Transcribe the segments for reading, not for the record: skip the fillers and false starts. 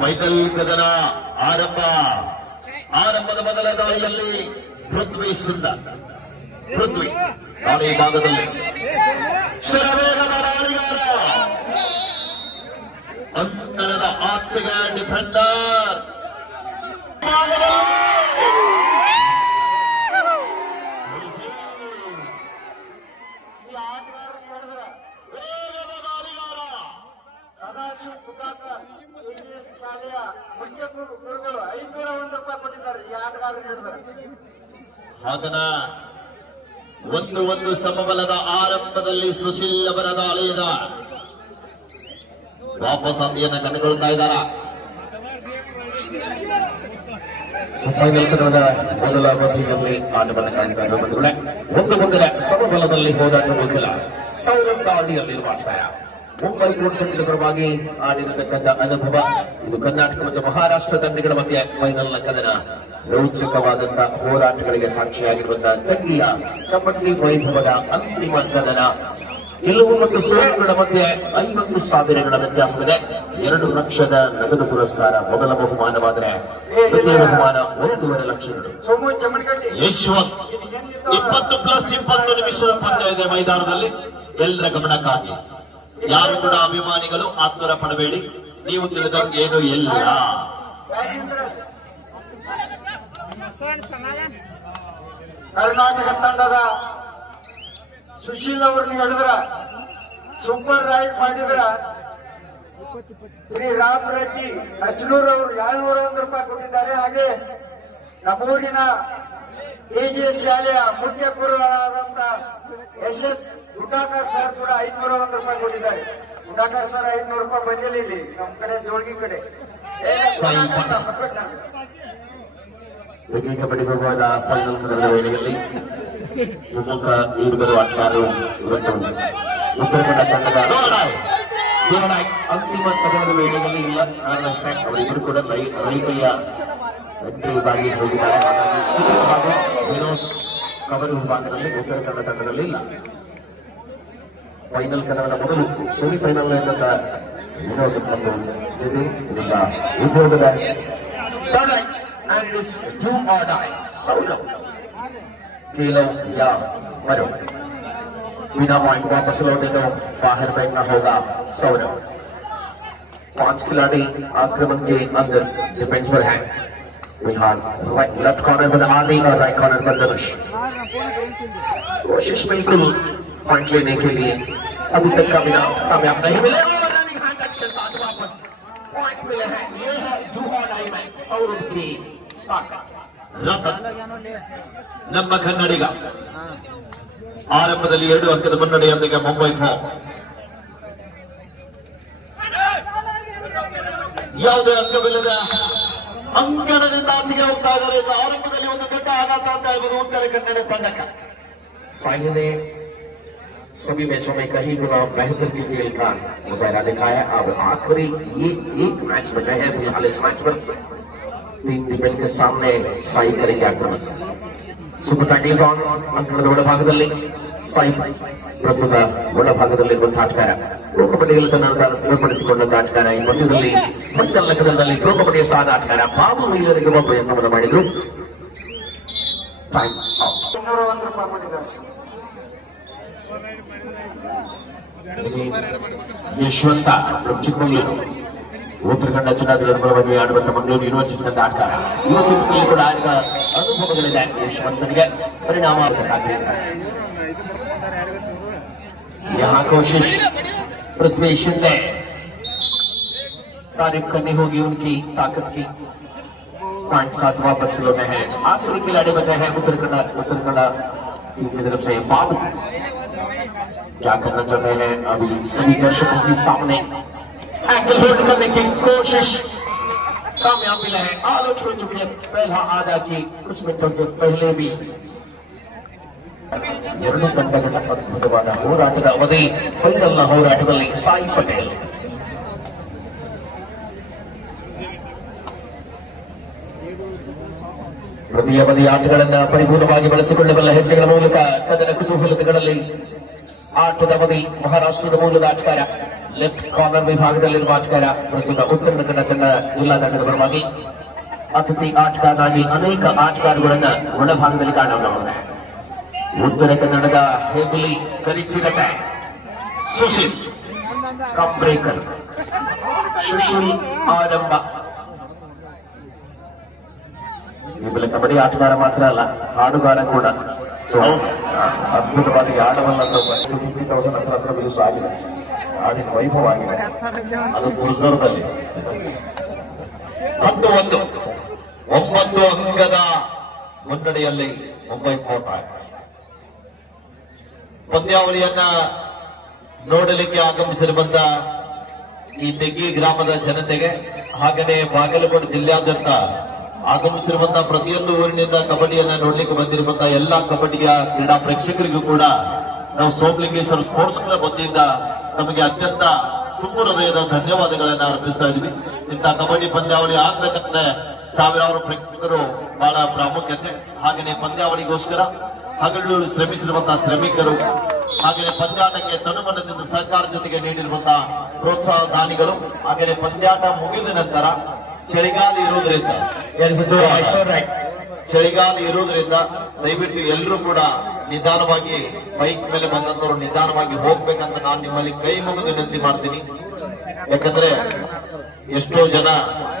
Final ಕದನ ಆರಂಭದ ಮೊದಲ ದಾಳಿಯಲ್ಲಿ ಪೃಥ್ವಿ ದಾಳಿ ಭಾಗದಲ್ಲಿ ಶರವೇಗದ ದಾಳಿಗಾರ ಅಂತರದ ಆಚೆಗೆ ಡಿಫೆಂಡರ್ ಸದಾಶಿವ ಸುಧಾಕರ್ ಶಾಲೆಯ ಮುಖ್ಯ ಗುರುಗಳು 501 ರೂಪಾಯಿ ಕೊಟ್ಟಿದ್ದಾರೆ. ಈ ಆಟಗಾರರು ಅದನ್ನ ಒಂದು ಸಮಬಲದ ಆರಂಭದಲ್ಲಿ ಸುಶೀಲ್ ಅವರ ದಾಳಿಯಿಂದ ವಾಪಸ್ ಅಂದಿಯನ್ನು ಕಂಡುಕೊಳ್ತಾ ಇದ್ದಾರೆ. ಫೈನಲ್ ಕದನದ ಮೊದಲ ಅವಧಿಯಲ್ಲಿ ಆಟವನ್ನು ಕಾಣ್ತಾ ಇರುವ ಬಂಧುಗಳೇ, ಒಂದು ಸಮಬಲದಲ್ಲಿ ಹೋರಾಟ ಹೋಗಿಲ್ಲ. ಸೌರವ್ ದಾಳಿಯಲ್ಲಿರುವ ಆಟ ಮುಂಬೈ ಕೋರ್ಟ್ ತಂಡದ ಪರವಾಗಿ ಆಡಿರತಕ್ಕಂಥ ಅನುಭವ ಇದು ಕರ್ನಾಟಕ ಮತ್ತು ಮಹಾರಾಷ್ಟ್ರ ತಂಡಗಳ ಮಧ್ಯೆ ಫೈನಲ್ನ ಕದನ ರೋಚಕವಾದಂತಹ ಹೋರಾಟಗಳಿಗೆ ಸಾಕ್ಷಿಯಾಗಿರುವಂತಹ ತಂಗಿಯ ಕಬಡ್ಡಿ ವೈಭವದ ಅಂತಿಮ ಕದನ. ಗೆಲುವು ಮತ್ತು ಸೋಲುಗಳ ಮಧ್ಯೆ 50,000 ವ್ಯತ್ಯಾಸವಿದೆ. 2 ಲಕ್ಷದ ನಗದು ಪುರಸ್ಕಾರ ಮೊದಲ ಬಹುಮಾನವಾದರೆ ದ್ವಿತೀಯ ಬಹುಮಾನ 1.5 ಲಕ್ಷ. ಯಶವಂತ್ 20+20 ನಿಮಿಷದ ಪಂದ್ಯ ಇದೆ ಮೈದಾನದಲ್ಲಿ. ಎಲ್ಲರ ಗಮನಕ್ಕಾಗಿ ಯಾರು ಕೂಡ ಅಭಿಮಾನಿಗಳು ಆತುರ ಪಡಬೇಡಿ, ನೀವು ತಿಳಿದಂಗೆ ಏನು ಇಲ್ಲ. ಕರ್ನಾಟಕ ತಂಡದ ಸುಶೀಲ್ ಅವ್ರನ್ನ ಹೇಳಿದ್ರ ಸೂಪರ್ ರೈಡ್ ಮಾಡಿದ್ರ ಶ್ರೀ ರಾಮ್ ರೆಡ್ಡಿ ಅಜ್ನೂರ್ ಅವರು 201 ರೂಪಾಯಿ ಕೊಟ್ಟಿದ್ದಾರೆ. ಹಾಗೆ ನಮ್ಮೂರಿನ ಕೆಜಿಎಸ್ ಶಾಲೆಯ ಮುಖ್ಯ ಗುರುಗಳಾದಂತಹ ಯಶಸ್ ಗುಟಾಕರ್ ಸರ್ ಕೂಡ 501 ರೂಪಾಯಿ ಕೊಟ್ಟಿದ್ದಾರೆ. ಗುಟಾಕರ್ ಸರ್ 500 ರೂಪಾಯಿ ಬಂದಿಲ್ಲ ಇಲ್ಲಿ ನಮ್ಮ ಕಡೆ ಜೋಳ್ಗಿ ಕಡೆ. ಕಬಡ್ಡಿ ವಿಭಾಗದ ಫೈನಲ್ ಕದನದ ವೇಳೆಯಲ್ಲಿ ಪ್ರಮುಖ ಈರುಬರು ಆಟಗಾರರು ಇವತ್ತು ಉತ್ತರ ಕನ್ನಡ ತಂಡದ ಅಂತಿಮ ಕದನದ ವೇಳೆಯಲ್ಲಿ ಇಲ್ಲ. ಅವರಿಬ್ಬರು ಕೂಡ ರೈತೆಯ ಎಂಟ್ರಿ ವಿಭಾಗಿ ಹೋಗಿದ್ದಾರೆ. ಹಾಗಾಗಿ ವಿನೋದ್ ಕಬಡ್ಡಿ ವಿಭಾಗದಲ್ಲಿ ಉತ್ತರ ಕನ್ನಡ ತಂಡದಲ್ಲಿ ಇಲ್ಲ. ಫೈನಲ್ ಕದನದ ಮೊದಲು ಸೆಮಿಫೈನಲ್ ವಿನೋದ್ ಮತ್ತು ಜೊತೆ ಇದೀಗ ಉದ್ಯೋಗದ and it is do or die. Saurav खेलो या मरो, बिना पॉइंट वापस लौटे तो बाहर फेंकना होगा सौरभ. 5 खिलाड़ी आक्रमण के अंदर डिफेंस पर है. फिलहाल लेफ्ट कॉर्नर पर आदि और राइट कॉर्नर पर धनुष. कोशिश बिल्कुल पॉइंट लेने के लिए अभी तक कामयाब नहीं मिले. और रनिंग हैंड टच के साथ वापस पॉइंट मिले हैं. ये है डू और डाई में सौरभ की ನಮ್ಮ ಕನ್ನಡಿಗ ಆರಂಭದಲ್ಲಿ 2 ಅಂಕದ ಮುನ್ನಡೆಯೊಂದಿಗೆ ಮುಂಬೈ ಫಾರ್ಮ್. ಯಾವುದೇ ಅಂಕವಿಲ್ಲದ ಅಂಕಣದಿಂದ ಆಚೆಗೆ ಹೋಗ್ತಾ ಇದ್ದಾರೆ. ಆರಂಭದಲ್ಲಿ ಒಂದು ದೊಡ್ಡ ಆಘಾತ ಅಂತ ಹೇಳ್ಬೋದು ಉತ್ತರ ಕನ್ನಡ ತಂಡಕ್ಕೆ. साई ने सभी मैचों में कहीं गुना बेहतर खेल का मुजाहरा दिखाया. अब आखिरी ये एक मैच बचा है. फिलहाल इस मैच पर 3 डिफेंस के सामने साई करेंगे आक्रमण. सुपर टैकल्स ऑन ಅಂಕಣದ ಒಳಭಾಗದಲ್ಲಿ ಸಾಯಿ ಪ್ರಸ್ತುತ ಒಳಭಾಗದಲ್ಲಿರುವಂತಹ ಆಟಗಾರ. ಪ್ರೋ ಕಬಡ್ಡಿಯಲ್ಲಿ ತನ್ನನ್ನು ಪ್ರತಿಪಡಿಸಿಕೊಂಡ ಆಟಗಾರ. ಈ ಪಂದ್ಯದಲ್ಲಿ ಫೈನಲ್ ಕದನದಲ್ಲಿ ಪ್ರೋ ಕಬಡ್ಡಿಯ ಸ್ಥಾನದ ಆಟಗಾರ ಬಾಬು ಮೈಲರಿರುವ ಪ್ರಯತ್ನವನ್ನು ಮಾಡಿದ್ರು. Time out. 201 ರೂಪಾಯಿ ಕೊಟ್ಟಿದ್ದಾರೆ. ಯಶವಂತ ಚಿಕ್ಕಮಗಳೂರು ಉತ್ತರ ಕನ್ನಡ ಜಿಲ್ಲಾಧಿಕಾರಿ ಪರವಾಗಿ ಆಡುವಂತ ಮಂಗಳೂರು ಯೂನಿವರ್ಸಿಟಿ ಆಟಗಾರ. ಯುವ16 ನಲ್ಲಿ ಕೂಡ ಆಡಿದ ಅನುಭವಗಳಿದೆ ಯಶವಂತನಿಗೆ. ಪರಿಣಾಮ यहाँ कोशिश पृथ्वी शिंदे, तारीफ करनी होगी उनकी ताकत की. 5-7 वापस लौटे हैं. आखिरी खिलाड़ी बचे हैं उत्तर कन्नड़ टीम की तरफ से बाबू. क्या करना चाहते हैं अभी सभी दर्शकों के सामने. एंगल होल्ड करने की कोशिश कामयाब मिला है. आलोच हो चुकी है पहला आधा की कुछ मिनटों के पहले भी. 2 ತಂಡಗಳ ಅದ್ಭುತವಾದ ಹೋರಾಟದ ಅವಧಿ. ಫೈನಲ್ನ ಹೋರಾಟದಲ್ಲಿ ಸಾಯಿ ಪಟೇಲ್ ಪ್ರತಿಯವಧಿ ಆಟಗಳನ್ನ ಪರಿಪೂರ್ಣವಾಗಿ ಬಳಸಿಕೊಳ್ಳಬಲ್ಲ ಹೆಜ್ಜೆಗಳ ಮೂಲಕ ಕದನ ಕುತೂಹಲಗಳಲ್ಲಿ ಆಟದ ಅವಧಿ. ಮಹಾರಾಷ್ಟ್ರದ ಮೂಲದ ಆಟಗಾರ ಲೆಫ್ಟ್ ಕಾರ್ನರ್ ವಿಭಾಗದಲ್ಲಿರುವ ಆಟಗಾರ ಪ್ರಸ್ತುತ ಉತ್ತರ ಕನ್ನಡ ತಂಡ ಜಿಲ್ಲಾ ತಂಡದ ಪರವಾಗಿ ಅತಿಥಿ ಆಟಗಾರರಾಗಿ ಅನೇಕ ಆಟಗಾರಗಳನ್ನ ಒಳಭಾಗದಲ್ಲಿ ಕಾಣಬಹುದು. ಉತ್ತರ ಕನ್ನಡದ ಹೆಗಲಿ ಕರಿಚಿರಟೆ ಸುಶೀಲ್ ಕಂಬ್ರೇಕರ್, ಸುಶೀಲ್ ಆರಂಭ. ಇಬ್ಬರು ಕಬಡ್ಡಿ ಆಟಗಾರ ಮಾತ್ರ ಅಲ್ಲ, ಹಾಡುಗಾರ ಕೂಡ. ಅದ್ಭುತವಾಗಿ ಆಡಬಲ್ಲ 50,000 ಹತ್ರ ವ್ಯೂಸ್ ಆಗಿದೆ. ಹಾಡಿನ ವೈಭವ ಆಗಿದೆ, ಅದು ಗುರ್ಜರ್ದಲ್ಲಿ. 9 ಅಂಕದ ಮುನ್ನಡೆಯಲ್ಲಿ ಮುಂಬೈ ಕೋಟ. ಪಂದ್ಯಾವಳಿಯನ್ನ ನೋಡಲಿಕ್ಕೆ ಆಗಮಿಸಿರುವಂತ ಈ ತೆಗ್ಗಿ ಗ್ರಾಮದ ಜನತೆಗೆ, ಹಾಗೆಯೇ ಬಾಗಲಕೋಟೆ ಜಿಲ್ಲೆಯಾದ್ಯಂತ ಆಗಮಿಸಿರುವಂತಹ ಪ್ರತಿಯೊಂದು ಊರಿನಿಂದ ಕಬಡ್ಡಿಯನ್ನ ನೋಡ್ಲಿಕ್ಕೆ ಬಂದಿರುವಂತಹ ಎಲ್ಲಾ ಕಬಡ್ಡಿಯ ಕ್ರೀಡಾ ಪ್ರೇಕ್ಷಕರಿಗೂ ಕೂಡ ನಾವು ಸೋಮಲಿಂಗೇಶ್ವರ ಸ್ಪೋರ್ಟ್ಸ್ ಕ್ಲಬ್ ವತಿಯಿಂದ ನಮಗೆ ಅತ್ಯಂತ ತುಂಬ ಹೃದಯದ ಧನ್ಯವಾದಗಳನ್ನ ಅರ್ಪಿಸ್ತಾ ಇದೀವಿ. ಇಂಥ ಕಬಡ್ಡಿ ಪಂದ್ಯಾವಳಿ ಆಗ್ಬೇಕಂದ್ರೆ ಸಾವಿರಾರು ಪ್ರೇಕ್ಷಕರು ಬಹಳ ಪ್ರಾಮುಖ್ಯತೆ, ಹಾಗೆಯೇ ಪಂದ್ಯಾವಳಿಗೋಸ್ಕರ ಹಗಲು ಶ್ರಮಿಸಿರುವಂತಹ ಶ್ರಮಿಕರು, ಹಾಗೆಯೇ ಪಂದ್ಯಾಟಕ್ಕೆ ತನುಮನದಿಂದ ಸಹಕಾರ ಜೊತೆಗೆ ನೀಡಿರುವಂತಹ ಪ್ರೋತ್ಸಾಹ ದಾನಿಗಳು, ಹಾಗೆಯೇ ಪಂದ್ಯಾಟ ಮುಗಿದ ನಂತರ ಚಳಿಗಾಲ ಇರುವುದರಿಂದ ದಯವಿಟ್ಟು ಎಲ್ಲರೂ ಕೂಡ ನಿಧಾನವಾಗಿ ಬೈಕ್ ಮೇಲೆ ಬಂದಂತವ್ರು ನಿಧಾನವಾಗಿ ಹೋಗ್ಬೇಕಂತ ನಾನು ನಿಮ್ಮಲ್ಲಿ ಕೈ ಮುಗಿದು ವಿನಂತಿ ಮಾಡ್ತೀನಿ. ಯಾಕಂದ್ರೆ ಎಷ್ಟೋ ಜನ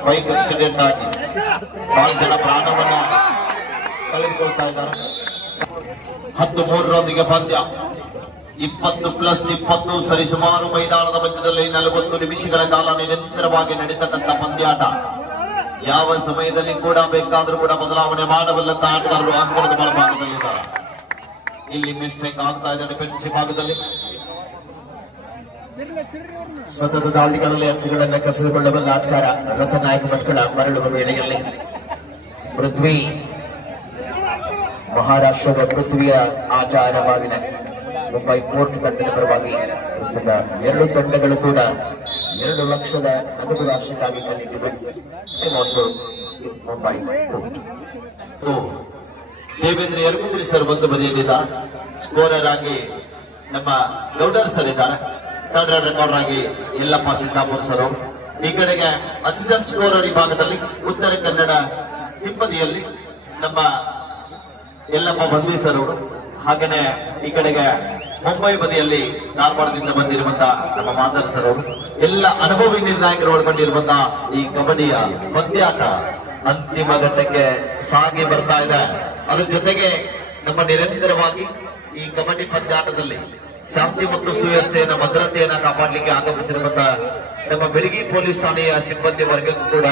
ಬೈಕ್ ಆಕ್ಸಿಡೆಂಟ್ ಆಗಿ ಬಹಳ ಜನ ಪ್ರಾಣವನ್ನ ಕಳೆದುಕೊಳ್ತಾ ಇದ್ದಾರೆ. 13ರೊಂದಿಗೆ ಪಂದ್ಯ 20+20 ಸರಿಸುಮಾರು ಮೈದಾನದ ಮಧ್ಯದಲ್ಲಿ 40 ನಿಮಿಷಗಳ ಕಾಲ ನಿರಂತರವಾಗಿ ನಡೀತಕ್ಕಂಥ ಪಂದ್ಯಾಟ. ಯಾವ ಸಮಯದಲ್ಲಿ ಕೂಡ ಬೇಕಾದ್ರೂ ಕೂಡ ಬದಲಾವಣೆ ಮಾಡಬಲ್ಲಂತ ಆಟಗಾರರು ಅಂಕಣದ ಬಲಭಾಗದಲ್ಲಿದ್ದಾರೆ. ಇಲ್ಲಿ ಮಿಸ್ಟೇಕ್ ಆಗ್ತಾ ಇದೆ ಡಿಫೆನ್ಸಿವ್ ಭಾಗದಲ್ಲಿ. ಸತತ ದಾಳಿಗಳಲ್ಲಿ ಅಂಕಗಳನ್ನು ಕಸಿದುಕೊಳ್ಳಬಲ್ಲ ಆಟಗಾರ ರಥನಾಯಕ ಭಟ್ಕಳ ಮರಳುವ ವೇಳೆಯಲ್ಲಿ ಪೃಥ್ವಿ, ಮಹಾರಾಷ್ಟ್ರದ ಪೃಥ್ವಿಯ ಆಟ ಆರಂಭವಾಗಿದೆ. ಮುಂಬೈ ಕೋರ್ಟ್ ತಂಡದ ಪರವಾಗಿ ಪ್ರಸ್ತುತ 2 ತಂಡಗಳು ಕೂಡ 2 ಲಕ್ಷದ ನಗದು ರಾಶಿಗಾಗಿ ಕಲಿತಿವೆ. ಮುಂಬೈ ಕೋರ್ಟ್ ದೇವೇಂದ್ರ ಯರಗುಂದ್ರಿ ಸರ್ ಒಂದು ಬದಿಯಲ್ಲಿದ್ದ ಸ್ಕೋರರ್ ಆಗಿ ನಮ್ಮ ಗೌಡರ್ ಸರ್ ಇದ್ದಾರೆ. ಥರ್ಡ್ ರೆಕಾರ್ಡರ್ ಆಗಿ ಯಲ್ಲಪ್ಪ ಸಿದ್ದಾಪುರ ಸರ್ ಅವರು. ಈ ಕಡೆಗೆ ಅಸಿಸ್ಟೆಂಟ್ ಸ್ಕೋರರ್ ವಿಭಾಗದಲ್ಲಿ ಉತ್ತರ ಕನ್ನಡ ಹಿಂಬದಿಯಲ್ಲಿ ನಮ್ಮ ಯಲ್ಲಪ್ಪ ಬಂದಿ ಸರ್ ಅವರು. ಹಾಗೇನೆ ಈ ಕಡೆಗೆ ಮುಂಬೈ ಬದಿಯಲ್ಲಿ ಧಾರವಾಡದಿಂದ ಬಂದಿರುವಂತಹ ನಮ್ಮ ಮಾಧರ್ ಸರ್ ಅವರು. ಎಲ್ಲ ಅನುಭವಿ ನಿರ್ಣಾಯಕರು ಒಳಗೊಂಡಿರುವಂತಹ ಈ ಕಬಡ್ಡಿಯ ಪಂದ್ಯಾಟ ಅಂತಿಮ ಘಟ್ಟಕ್ಕೆ ಸಾಗಿ ಬರ್ತಾ ಇದೆ. ಅದ್ರ ಜೊತೆಗೆ ನಮ್ಮ ನಿರಂತರವಾಗಿ ಈ ಕಬಡ್ಡಿ ಪಂದ್ಯಾಟದಲ್ಲಿ ಶಾಂತಿ ಮತ್ತು ಸುವ್ಯವಸ್ಥೆಯನ್ನ ಭದ್ರತೆಯನ್ನ ಕಾಪಾಡಲಿಕ್ಕೆ ಆಗಮಿಸಿರುವಂತಹ ನಮ್ಮ ಬೆಳಗಿ ಪೊಲೀಸ್ ಠಾಣೆಯ ಸಿಬ್ಬಂದಿ ವರ್ಗಕ್ಕೂ ಕೂಡ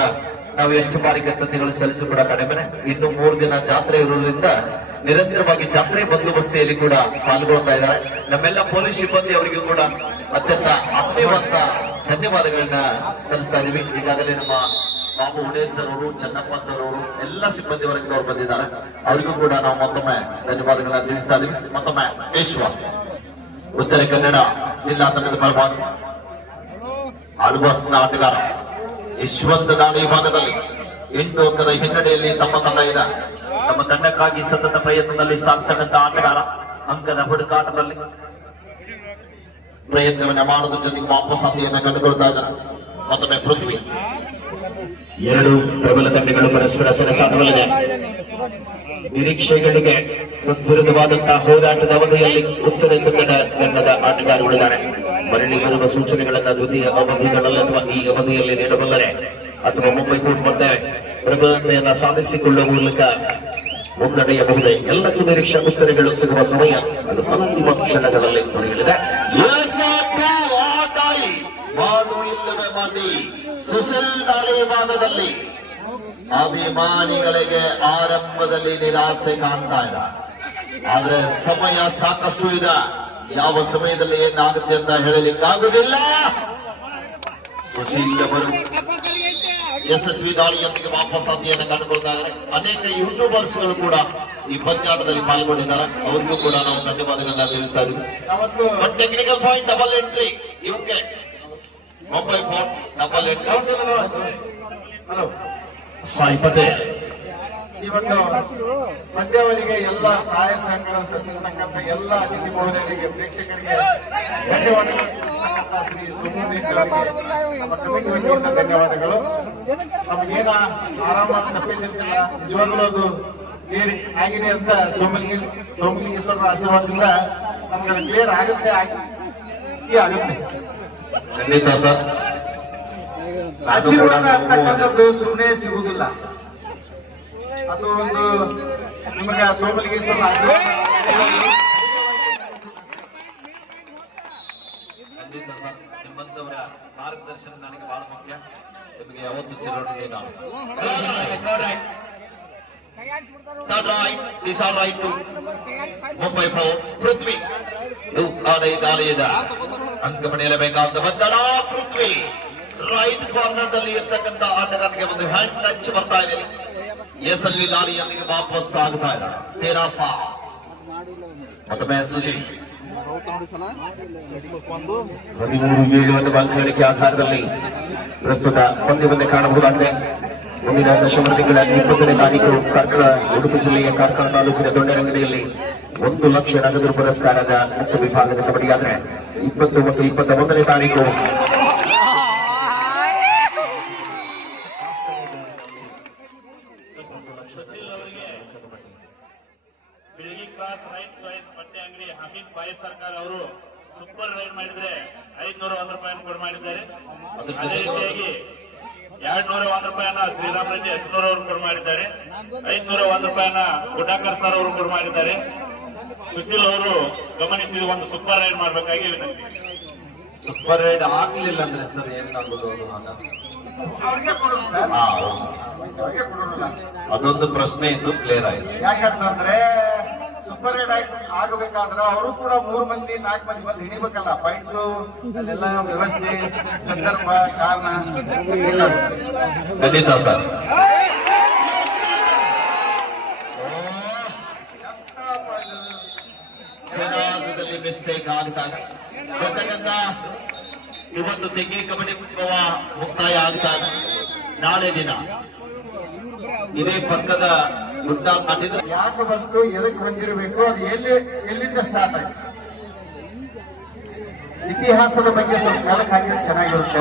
ನಾವು ಎಷ್ಟು ಬಾರಿ ಕೃತಜ್ಞತೆಗಳು ಸಲ್ಲಿಸು ಕೂಡ ಕಡಿಮೆ. ಇನ್ನು 3 ದಿನ ಜಾತ್ರೆ ಇರುವುದರಿಂದ ನಿರಂತರವಾಗಿ ಜಾತ್ರೆ ಬಂದೋಬಸ್ತಿಯಲ್ಲಿ ಕೂಡ ಪಾಲ್ಗೊಳ್ತಾ ಇದ್ದಾರೆ. ನಮ್ಮೆಲ್ಲ ಪೊಲೀಸ್ ಸಿಬ್ಬಂದಿ ಅವರಿಗೂ ಕೂಡ ಅತ್ಯಂತ ಆತ್ಮೀಯವಾದ ಧನ್ಯವಾದಗಳನ್ನ ಸಲ್ಲಿಸ್ತಾ ಇದೀವಿ. ಈಗಾಗಲೇ ನಮ್ಮ ಬಾಬು ಹುಡೇರ್ ಸರ್ ಅವರು, ಚನ್ನಪ್ಪ ಸರ್ ಅವರು, ಎಲ್ಲ ಸಿಬ್ಬಂದಿ ವರ್ಗದವರು ಬಂದಿದ್ದಾರೆ. ಅವರಿಗೂ ಕೂಡ ನಾವು ಮತ್ತೊಮ್ಮೆ ಧನ್ಯವಾದಗಳನ್ನ ತಿಳಿಸ್ತಾ ಇದೀವಿ. ಮತ್ತೊಮ್ಮೆ ವಿಶ್ವ ಉತ್ತರ ಕನ್ನಡ ಜಿಲ್ಲಾ ತಂಡದ ಪರವಾಗಿ ಆಳ್ವಾಸ್ನ ಆಟಗಾರ ಯಶವಂತ ದಾಳಿ ವಿಭಾಗದಲ್ಲಿ 8 ಅಂಕದ ಹಿನ್ನಡೆಯಲ್ಲಿ ತಮ್ಮ ತಂಡ ಇದೆ. ತಮ್ಮ ತಂಡಕ್ಕಾಗಿ ಸತತ ಪ್ರಯತ್ನದಲ್ಲಿ ಸಾಗ್ತಕ್ಕಂಥ ಆಟಗಾರ ಅಂಕದ ಹುಡುಕಾಟದಲ್ಲಿ ಪ್ರಯತ್ನವನ್ನ ಮಾಡೋದ್ರ ಜೊತೆಗೆ ವಾಪಸಾತಿಯನ್ನ ಕಂಡುಕೊಳ್ತಾ ಇದ್ದಾರೆ. ಮತ್ತೊಮ್ಮೆ ಪೃಥ್ವಿ. 2 ಪ್ರಬಲ ತಂಡಗಳು ಪರಸ್ಪರ ಸೆಣಸಾಟವಲ್ಲಿದೆ. ನಿರೀಕ್ಷೆಗಳಿಗೆ ವಿರುದ್ಧವಾದಂತಹ ಹೋರಾಟದ ಅವಧಿಯಲ್ಲಿ ಉತ್ತರ ಕನ್ನಡ ತಂಡದ ಆಟಗಾರಗಳಿದ್ದಾರೆ. ಮರಳಿ ಬರುವ ಸೂಚನೆಗಳನ್ನ ದ್ವಿತೀಯ ಅವಧಿಗಳಲ್ಲಿ ಅಥವಾ ಈ ಅವಧಿಯಲ್ಲಿ ನೀಡಬಲ್ಲರೆ ಅಥವಾ ಮುಂಬೈ ಕೋರ್ಟ್ ಮತ್ತೆ ಪ್ರಬಲತೆಯನ್ನ ಸಾಧಿಸಿಕೊಳ್ಳುವ ಮೂಲಕ ಮುನ್ನಡೆಯಬಹುದೇ. ಎಲ್ಲಕ್ಕೂ ನಿರೀಕ್ಷಾ ಉತ್ತರಗಳು ಸಿಗುವ ಸಮಯ ಅದು ಅಂತಿಮ ಕ್ಷಣಗಳಲ್ಲಿ ಕೊನೆಯಲಿದೆ. ಮಾಡು ಇಲ್ಲವೇ ಮಾಡಿ ಸುಶೀಲ್ ದಾಳಿ ಭಾಗದಲ್ಲಿ ಅಭಿಮಾನಿಗಳಿಗೆ ಆರಂಭದಲ್ಲಿ ನಿರಾಸೆ ಕಾಣ್ತಾ ಇದೆ. ಆದ್ರೆ ಸಮಯ ಸಾಕಷ್ಟು ಇದೆ. ಯಾವ ಸಮಯದಲ್ಲಿ ಏನಾಗುತ್ತೆ ಅಂತ ಹೇಳಲಿಕ್ಕಾಗುವುದಿಲ್ಲ. ಸುಶೀಲ್ ಅವರು ಯಶಸ್ವಿ ದಾಳಿಯೊಂದಿಗೆ ವಾಪಸಾತಿಯನ್ನು ಕಂಡುಕೊಳ್ತಾ ಇದ್ದಾರೆ. ಅನೇಕ ಯೂಟ್ಯೂಬರ್ಸ್ಗಳು ಕೂಡ ಈ ಪಂದ್ಯಾಟದಲ್ಲಿ ಪಾಲ್ಗೊಂಡಿದ್ದಾರೆ. ಅವರಿಗೂ ಕೂಡ ನಾವು ಧನ್ಯವಾದಗಳನ್ನ ತಿಳಿಸ್ತಾ ಇದ್ದೀವಿ. Technical point double entry UK Mumbai fort double entry. Hello Sai Patel. ಈ ಒಂದು ಪಂದ್ಯಾವಳಿಗೆ ಎಲ್ಲ ಸಹಾಯ ಸಹಕಾರ ಸಲ್ಲಿಸತಕ್ಕಂಥ ಎಲ್ಲ ಅತಿಥಿ ಮಹೋದಯರಿಗೆ ಪ್ರೇಕ್ಷಕರಿಗೆ ಧನ್ಯವಾದಗಳು. ಶ್ರೀ ಸೋಮು ನಮ್ಮ ಕಮಿಟಿಯವರಿಗೆ ಧನ್ಯವಾದಗಳು. ನಮಗೇನ ಆರಾಮ ತಪ್ಪಿದ್ದಿಲ್ಲ, ನಿಜವಾಗ್ಲೂ ಅದು ಆಗಿದೆ ಅಂತ ಸೋಮಲಿಂಗೇಶ್ವರರ ಆಶೀರ್ವಾದದಿಂದ ನಮ್ಗೆ ಕ್ಲಿಯರ್ ಆಗುತ್ತೆ ಆಗುತ್ತೆ. ಖಂಡಿತ ಸರ್, ಆಶೀರ್ವಾದ ಅಂತಕ್ಕಂಥದ್ದು ಸುಮ್ಮನೆ ಸಿಗುವುದಿಲ್ಲ. ಅದು ಒಂದು ನಿಮಗ ಸೋಮಲಿಂಗೇಶ್ವರ ಆಶೀರ್ವಾದ. ಖಂಡಿತ ಸರ್, ನಿಮ್ಮಂತವರ ಮಾರ್ಗದರ್ಶನ ನನಗೆ ಬಹಳ ಮುಖ್ಯ. ನಿಮಗೆ ಯಾವತ್ತು ಚಿರೋಣಿ ನಾನು. ಮುಂಬೈ ಪ್ರೊ ಪೃಥ್ವಿ ದಾಳಿಯದ ಅಂಕ ಪಡೆಯಲೇಬೇಕಾದ ಒತ್ತಡ. ಪೃಥ್ವಿ ರೈಟ್ ಕಾರ್ನರ್ ದಲ್ಲಿ ಇರ್ತಕ್ಕಂಥ ಆಟಗಾರನಿಗೆ ಒಂದು ಹ್ಯಾಂಡ್ ಟಚ್ ಬರ್ತಾ ಇದೆ. ಎಸ್ಎಲ್ವಿ ದಾಳಿಯೊಂದಿಗೆ ವಾಪಸ್ ಆಗುತ್ತಾ ಇದ್ದಾರೆ. ತೆರಾಸ ಮತ್ತೊಮ್ಮೆ ಸುಶೀಲ್ 13-7 ಅಂಕ ಗಳಿಕೆ ಆಧಾರದಲ್ಲಿ ಪ್ರಸ್ತುತ ಪಂದ್ಯವನ್ನೇ ಕಾಣಬಹುದಾಗಿದೆ. ಮುಂದಿನ ದಶಮರ ತಿಂಗಳ 20ನೇ ತಾರೀಕು ಕಾರ್ಕಳ, ಉಡುಪಿ ಜಿಲ್ಲೆಯ ಕಾರ್ಕಳ ತಾಲೂಕಿನ ದೊಡ್ಡರಂಗಡಿಯಲ್ಲಿ 1 ಲಕ್ಷ ನಗದು ಪುರಸ್ಕಾರದ ಮುಖ್ಯ ವಿಭಾಗದ ಕಬಡ್ಡಿಯಾದರೆ 20 ಮತ್ತು 21ನೇ ತಾರೀಕು ಬೆಳಗ್ಗೆ ಕ್ಲಾಸ್ ರೈಟ್ ಚಾಯ್ಸ್ ಬಟ್ಟೆ ಅಂಗಡಿ ಹಮೀದ್ ಬಾಯಿ ಸರ್ಕಾರ ಅವರು ಸೂಪರ್ ರೈಡ್ ಮಾಡಿದ್ರೆ 501 ರೂಪಾಯಿಯನ್ನು ಕೊಡು ಮಾಡಿದ್ದಾರೆ. ಅದೇ ರೀತಿಯಾಗಿ 201 ರೂಪಾಯಿಯನ್ನ ಶ್ರೀರಾಮ್ ರೆಡ್ಡಿ ಅಜ್ನೂರ್ ಅವರು ಕೊಡು ಮಾಡಿದ್ದಾರೆ. 501 ರೂಪಾಯಿಯನ್ನ ಗುಡಾಕರ್ ಸರ್ ಅವರು ಕೊಡು ಮಾಡಿದ್ದಾರೆ. ಸುಶೀಲ್ ಅವರು ಗಮನಿಸಿ ಒಂದು ಸೂಪರ್ ರೈಡ್ ಮಾಡಬೇಕಾಗಿ ವಿನಂತಿ. ಸೂಪರ್ ರೈಡ್ ಆಗ್ಲಿಲ್ಲ ಅಂದ್ರೆ ಸರ್ ಏನಾಗ್ಬೋದು? ಅವ್ರಿಗೆ ಕೊಡೋದು ಸರ್, ಅವ್ರಿಗೆ ಕೊಡೋದಿಲ್ಲ. ಅದೊಂದು ಪ್ರಶ್ನೆ ಇದ್ದು ಕ್ಲಿಯರ್ ಆಗಿದೆ. ಯಾಕಂತಂದ್ರೆ ಸೂಪರ್ ರೈಡ್ ಆಗಬೇಕಾದ್ರೆ ಅವರು ಕೂಡ 3 ಮಂದಿ 4 ಮಂದಿ ಬಂದು ಹಿಡಿಬೇಕಲ್ಲ. ಪಾಯಿಂಟ್ ಅಲ್ಲೆಲ್ಲ ವ್ಯವಸ್ಥೆ, ಸಂದರ್ಭ, ಕಾರಣ ಖಂಡಿತ ಸರ್. ಮಿಸ್ಟೇಕ್ ಆಗ್ತಾಗ ಬರ್ತಕ್ಕಂಥ ಇವತ್ತು ತೆಗಿ ಕಬಡ್ಡಿ ಮುಕ್ತಾಯ ಆಗ್ತಾಗ ನಾಳೆ ದಿನ ಇದೇ ಪಕ್ಕದ ವೃತ್ತ ಮಾಡಿದ್ರೆ ಯಾಕೆ ಬಂತು, ಎದಕ್ಕೆ ಬಂದಿರಬೇಕು, ಅದು ಎಲ್ಲಿಂದ ಸ್ಟಾರ್ಟ್ ಆಗಿದೆ, ಇತಿಹಾಸದ ಬಗ್ಗೆ ಸ್ವಲ್ಪ ಕಾಲಕ್ಕೆ ಹಾಕಿದ್ರೆ ಚೆನ್ನಾಗಿರುತ್ತೆ.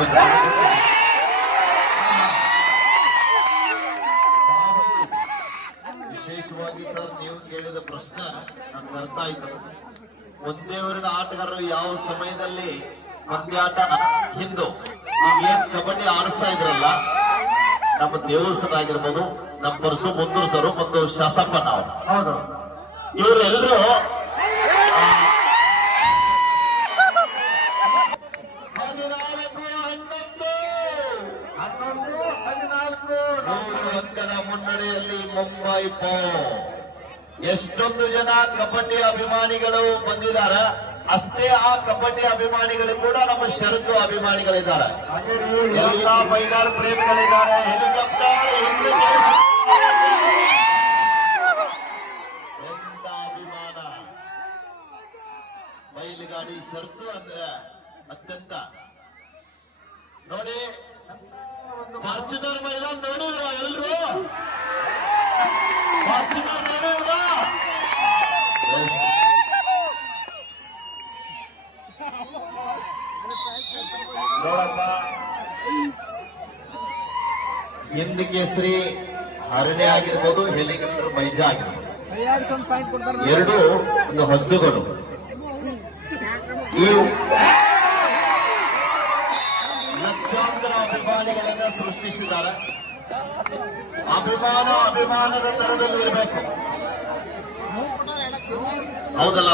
ವಿಶೇಷವಾಗಿ ಸರ್ ನೀವು ಕೇಳಿದ ಪ್ರಶ್ನೆ ನಮ್ಗೆ ಅರ್ಥ ಆಯ್ತು. ಒಂದೇ ಊರಿನ ಆಟಗಾರರು ಯಾವ ಸಮಯದಲ್ಲಿ ಪಂದ್ಯಾಟ ಹಿಂದು ಈಗೇನ್ ಕಬಡ್ಡಿ ಆಡಿಸ್ತಾ ಇದ್ರಲ್ಲ, ನಮ್ಮ ದೇವಸ್ಥಾನ ಆಗಿರ್ಬೋದು, ನಮ್ಮ ಪರಸು ಮುಂದೂರು ಸರು ಮತ್ತು ಶಾಸಪ್ಪನ ಅವರು, ಹೌದು, ಇವರೆಲ್ಲರೂ 11-11 ಅಂಕದ ಮುನ್ನಡೆಯಲ್ಲಿ ಮುಂಬೈ ಪೋ. ಎಷ್ಟೊಂದು ಜನ ಕಬಡ್ಡಿ ಅಭಿಮಾನಿಗಳು ಬಂದಿದ್ದಾರೆ, ಅಷ್ಟೇ ಆ ಕಬಡ್ಡಿ ಅಭಿಮಾನಿಗಳು ಕೂಡ ನಮ್ಮ ಷರತ್ತು ಅಭಿಮಾನಿಗಳಿದ್ದಾರೆ. ಎಲ್ಲ ಮೈದಾನ ಪ್ರೇಮಿಗಳಿದ್ದಾರೆ. ಹೆಲಿಕಾಪ್ಟರ್ ಎಂತ ಅಭಿಮಾನ. ಬೈಲುಗಾಡಿ ಷರತ್ತು ಅಂದ್ರೆ ಅತ್ಯಂತ ನೋಡಿ. ಫಾರ್ಚುನರ್ ಮೈದಾನ ನೋಡಿದ್ರ ಎಲ್ರು? ಫಾರ್ಚುನರ್ ನೋಡಿದ್ರ? ನೋಡಪ್ಪ, ಹಿಂದ್ ಕೇಸರಿ ಹರಣೆ ಆಗಿರ್ಬೋದು, ಹೆಲಿಕಾಪ್ಟರ್ ಮೈಜಾ ಆಗಿರ್ಬೋದು, ಎರಡು ಒಂದು ಹಸುಗಳು. ಈ ಲಕ್ಷಾಂತರ ಅಭಿಮಾನಿಗಳನ್ನ ಸೃಷ್ಟಿಸಿದ್ದಾರೆ. ಅಭಿಮಾನದ ತರದಲ್ಲಿ ಇರಬೇಕು. ಹೌದಲ್ಲ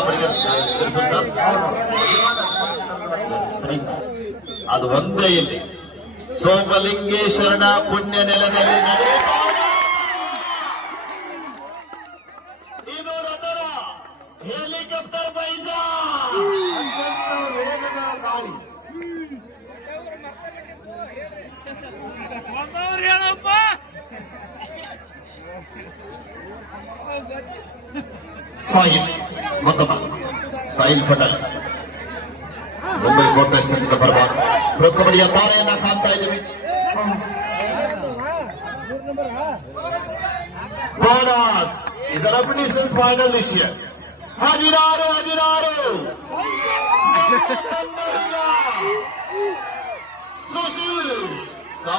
ಅದು ಒಂದೇ ಇಲ್ಲಿ ಸೋಮಲಿಂಗೇಶ್ವರನ ಪುಣ್ಯ ನೆಲದಲ್ಲಿ ನಡೆಯುತ್ತಾ ಇದು ರಥರ ಹೆಲಿಕಾಪ್ಟರ್ ಬೈಜಾ ವೇಗದ ಗಾಳಿ. ಸಾಯಿಲ್ ಮತ್ತೊಬ್ಬ ಸಾಯಿಲ್ ಪಟೇಲ್ ಮುಂಬೈ ಕೋರ್ಟೇಷನ್ ಬರಬಾರ್ದು. ಪ್ರೊ ಕಬಡ್ಡಿಯ ತಾರೆಯನ್ನ ಕಾಣ್ತಾ ಇದ್ದೀವಿ. Bonus is a repetition final this year. 16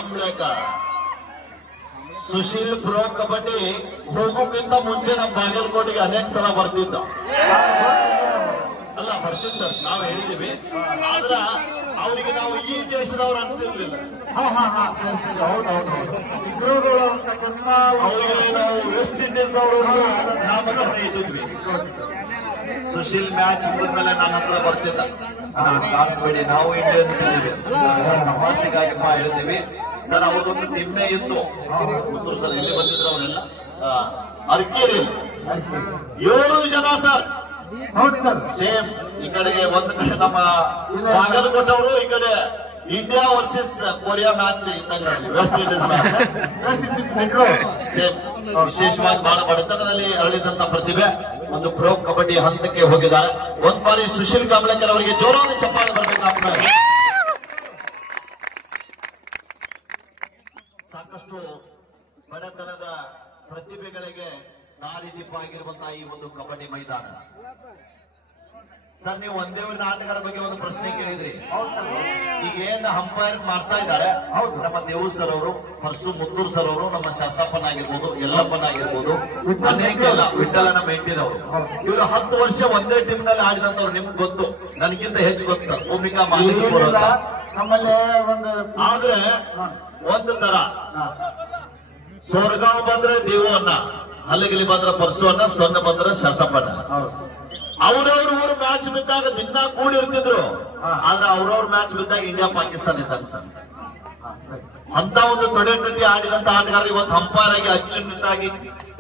ಕಾಂಬ್ಲೇಕ ಸುಶೀಲ್ ಪ್ರೋ ಕಬಡ್ಡಿ ಹೋಗೋಕ್ಕಿಂತ ಮುಂಚೆ ನಮ್ಮ ಬಾಗಲಕೋಟೆಗೆ ಅನೇಕ ಸಲ ಬರ್ತಿದ್ದ. ಅಲ್ಲ ಬರ್ತಿದ್ದ ಸರ್, ನಾವು ಹೇಳಿದ್ದೀವಿ. ಆದ್ರ ಅವರಿಗೆ ನಾವು ಈ ದೇಶದವ್ರು ಅಂತಿರ್ಲಿಲ್ಲ. ಹೌದೌದು ಇಬ್ರು ಅಂತಕ್ಕಂಥ ಅವರಿಗೆ ನಾವು ವೆಸ್ಟ್ ಇಂಡೀಸ್ ಅವರು ನಾಮಕರಣ ಇಟ್ಟಿದ್ವಿ. ಸುಶೀಲ್ ಮ್ಯಾಚ್ ಮುಗಿದ್ಮೇಲೆ ನನ್ನ ಹತ್ರ ಬರ್ತಿದ್ದ, ಕಾಣಿಸ್ಬೇಡಿ ನಾವು ಇಂಡಿಯನ್ಸ್ ತಮಾಷೆಗಾಗಿ ಹೇಳಿದ್ದೀವಿ ಸರ್. ಅವ್ರದೊಂದು ನಿನ್ನೆ ಇತ್ತು ಗೊತ್ತು ಸರ್, ಇಲ್ಲಿ ಬಂದಿದ್ರು ಅವರೆಲ್ಲ ಅರ್ಕೇರಿ 7 ಜನ ಸರ್. ಹೌದು ಸರ್. ಸೇಮ್ ಈ ಕಡೆಗೆ ಒಂದು ಕಡೆ ನಮ್ಮ ಬಾಗಲಕೋಟೆಯವರು, ಈ ಕಡೆ ಇಂಡಿಯಾ ವರ್ಸಸ್ ಕೊರಿಯಾ ಮ್ಯಾಚ್ ಇದ್ದಂಗೆ ವೆಸ್ಟ್ ಇಂಡೀಸ್ ಮ್ಯಾಚ್ ಸೇಮ್. ವಿಶೇಷವಾಗಿ ಬಹಳ ಬಡತನದಲ್ಲಿ ಅರಳಿದಂತ ಪ್ರತಿಭೆ ಒಂದು ಪ್ರೋ ಕಬಡ್ಡಿ ಹಂತಕ್ಕೆ ಹೋಗಿದ್ದಾರೆ. ಒಂದ್ ಬಾರಿ ಸುಶೀಲ್ ಕಾಂಬ್ಳೇಕರ್ ಅವರಿಗೆ ಜೋರಾದ ಚಪ್ಪಾಳೆ ಬರಬೇಕಾಗ್ತದೆ. ಸಾಕಷ್ಟು ಬಡತನದ ಪ್ರತಿಭೆಗಳಿಗೆ ದಾರಿದೀಪ ಆಗಿರುವಂತಹ ಈ ಒಂದು ಕಬಡ್ಡಿ ಮೈದಾನ. ಸರ್, ನೀವು ಒಂದೇ ಊರಿನ ಆಟಗಾರ ಬಗ್ಗೆ ಒಂದು ಪ್ರಶ್ನೆ ಕೇಳಿದ್ರಿ. ಈಗ ಏನ್ ಅಂಪೈರ್ ಮಾಡ್ತಾ ಇದ್ದಾರೆ, ಹೌದು, ನಮ್ಮ ದೇವು ಸರ್ ಅವರು, ಪರಸು ಮುತ್ತೂರ್ ಸರ್ ಅವರು, ನಮ್ಮ ಶಾಸಪ್ಪನ ಆಗಿರ್ಬೋದು, ಯಲ್ಲಪ್ಪನ ಆಗಿರ್ಬೋದು, ಅನೇಕ ಎಲ್ಲ ವಿಠಲನ ಮೇಂಟೈನ್ ಅವರು. ಇವರು 10 ವರ್ಷ ಒಂದೇ ಟೀಮ್ ನಲ್ಲಿ ಆಡಿದಂತವ್ರು. ನಿಮ್ಗೆ ಗೊತ್ತು, ನನಗಿಂತ ಹೆಚ್ಚು ಗೊತ್ತು ಸರ್. ಭೂಮಿಕಾ ಮಾಲಿಕ ನಮ್ಮಲ್ಲಿ ಒಂದು ಆದ್ರೆ ಒಂದು ತರ, ಸೋರ್ಗಾಂವ್ ಬಂದ್ರೆ ದೇವು ಅನ್ನ, ಹಲಗಿಲಿ ಬಂದ್ರೆ ಪರಸು ಅನ್ನ, ಸೊನ್ನ ಬಂದ್ರೆ ಶಾಸಪ್ಪನ. ಅವ್ರವ್ರ ಊರು ಮ್ಯಾಚ್ ಬಿದ್ದಾಗ ದಿನ ಕೂಡಿರ್ತಿದ್ರು. ಆದ್ರೆ ಅವ್ರವ್ರ ಮ್ಯಾಚ್ ಬಿದ್ದಾಗ ಇಂಡಿಯಾ ಪಾಕಿಸ್ತಾನ ಇದ್ದಂಗ ಸರ್. ಅಂತ ಒಂದು ತೊಡೆತಟ್ಟಿ ಆಡಿದಂತ ಆಟಗಾರರು ಇವತ್ತು ಅಂಪೈರ್ ಆಗಿ ಅಚ್ಚುನಿಟ್ಟಾಗಿ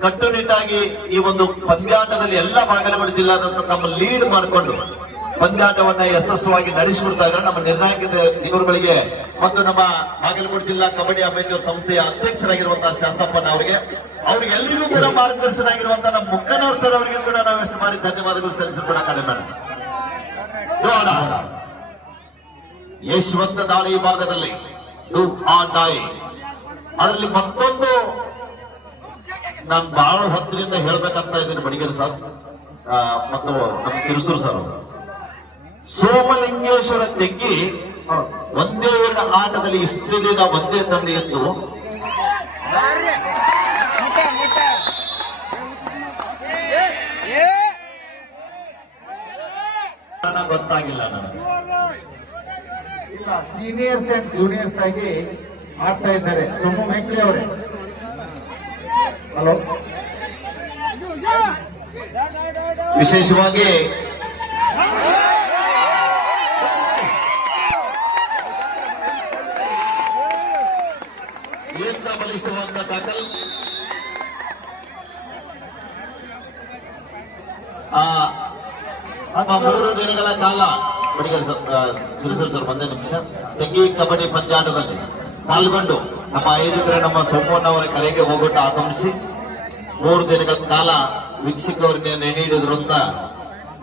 ಕಟ್ಟುನಿಟ್ಟಾಗಿ ಈ ಒಂದು ಪಂದ್ಯಾಟದಲ್ಲಿ ಎಲ್ಲ ಬಾಗಲಕೋಟೆ ಜಿಲ್ಲಾದಂತ ತಮ್ಮ ಲೀಡ್ ಮಾಡಿಕೊಂಡು ಪಂದ್ಯಾಟವನ್ನ ಯಶಸ್ವಿಯಾಗಿ ನಡೆಸಿಕೊಡ್ತಾ ಇದ್ದಾರೆ. ನಮ್ಮ ನಿರ್ಣಾಯಕ ಇವರುಗಳಿಗೆ ಮತ್ತು ನಮ್ಮ ಬಾಗಲಕೋಟೆ ಜಿಲ್ಲಾ ಕಬಡ್ಡಿ ಅಮೇಚೂರ್ ಸಂಸ್ಥೆಯ ಅಧ್ಯಕ್ಷರಾಗಿರುವಂತಹ ಶಾಸಪ್ಪನ ಅವರಿಗೆ, ಅವ್ರಿಗೆಲ್ಲರಿಗೂ ಕೂಡ ಮಾರ್ಗದರ್ಶನ ಆಗಿರುವಂತಹ ನಮ್ಮ ಮುಕ್ಕನವ್ರ ಸರ್ ಅವರಿಗೂ ಕೂಡ ನಾವು ಎಷ್ಟು ಬಾರಿ ಧನ್ಯವಾದಗಳು ಸಲ್ಲಿಸಿ ಕೂಡ ಕಡಿಮೆ. ಯಶವಂತ ದಾಳಿ ಭಾಗದಲ್ಲಿ ಡು ಆರ್ ಡೈ, ಅದರಲ್ಲಿ ಮತ್ತೊಂದು ನಾನು ಬಹಳ ಹೊತ್ತಿನಿಂದ ಹೇಳ್ಬೇಕಂತ ಇದ್ದೀನಿ ಬಡಿಗೇರು ಸರ್ ಮತ್ತು ನಮ್ಮ ತಿರುಸೂರು ಸರ್. ಸೋಮಲಿಂಗೇಶ್ವರ ತೆಗ್ಗಿ ಒಂದೇ ಊರಿನ ಆಟದಲ್ಲಿ ಇಷ್ಟು ದಿನ ಒಂದೇ ತಂದೆ ಎಂದು ಗೊತ್ತಾಗಿಲ್ಲ ನನಗೆ. ಇಲ್ಲ, ಸೀನಿಯರ್ಸ್ ಅಂಡ್ ಜೂನಿಯರ್ಸ್ ಆಗಿ ಆಡ್ತಾ ಇದ್ದಾರೆ. ಸೋಮು ಮೇಕ್ಲಿ ಅವರೇ, ಹಲೋ. ವಿಶೇಷವಾಗಿ ಎಂತ ಬಲಿಷ್ಠವಾದ ದಾಖಲ್ ನಮ್ಮ 3 ದಿನಗಳ ಕಾಲ ಬಡಿಗೇರ್ ಸರ್ ಒಂದೇ ನಿಮಿಷ ತೆಗ್ಗಿ ಕಬಡ್ಡಿ ಪಂದ್ಯಾಟದಲ್ಲಿ ಪಾಲ್ಗೊಂಡು ನಮ್ಮ ಆಯೋಜಕರ ನಮ್ಮ ಸೋಮಣ್ಣವರ ಕರೆಗೆ ಹೋಗ್ಬಿಟ್ಟು ಆಗಮಿಸಿ 3 ದಿನಗಳ ಕಾಲ ವೀಕ್ಷಕರನ್ನ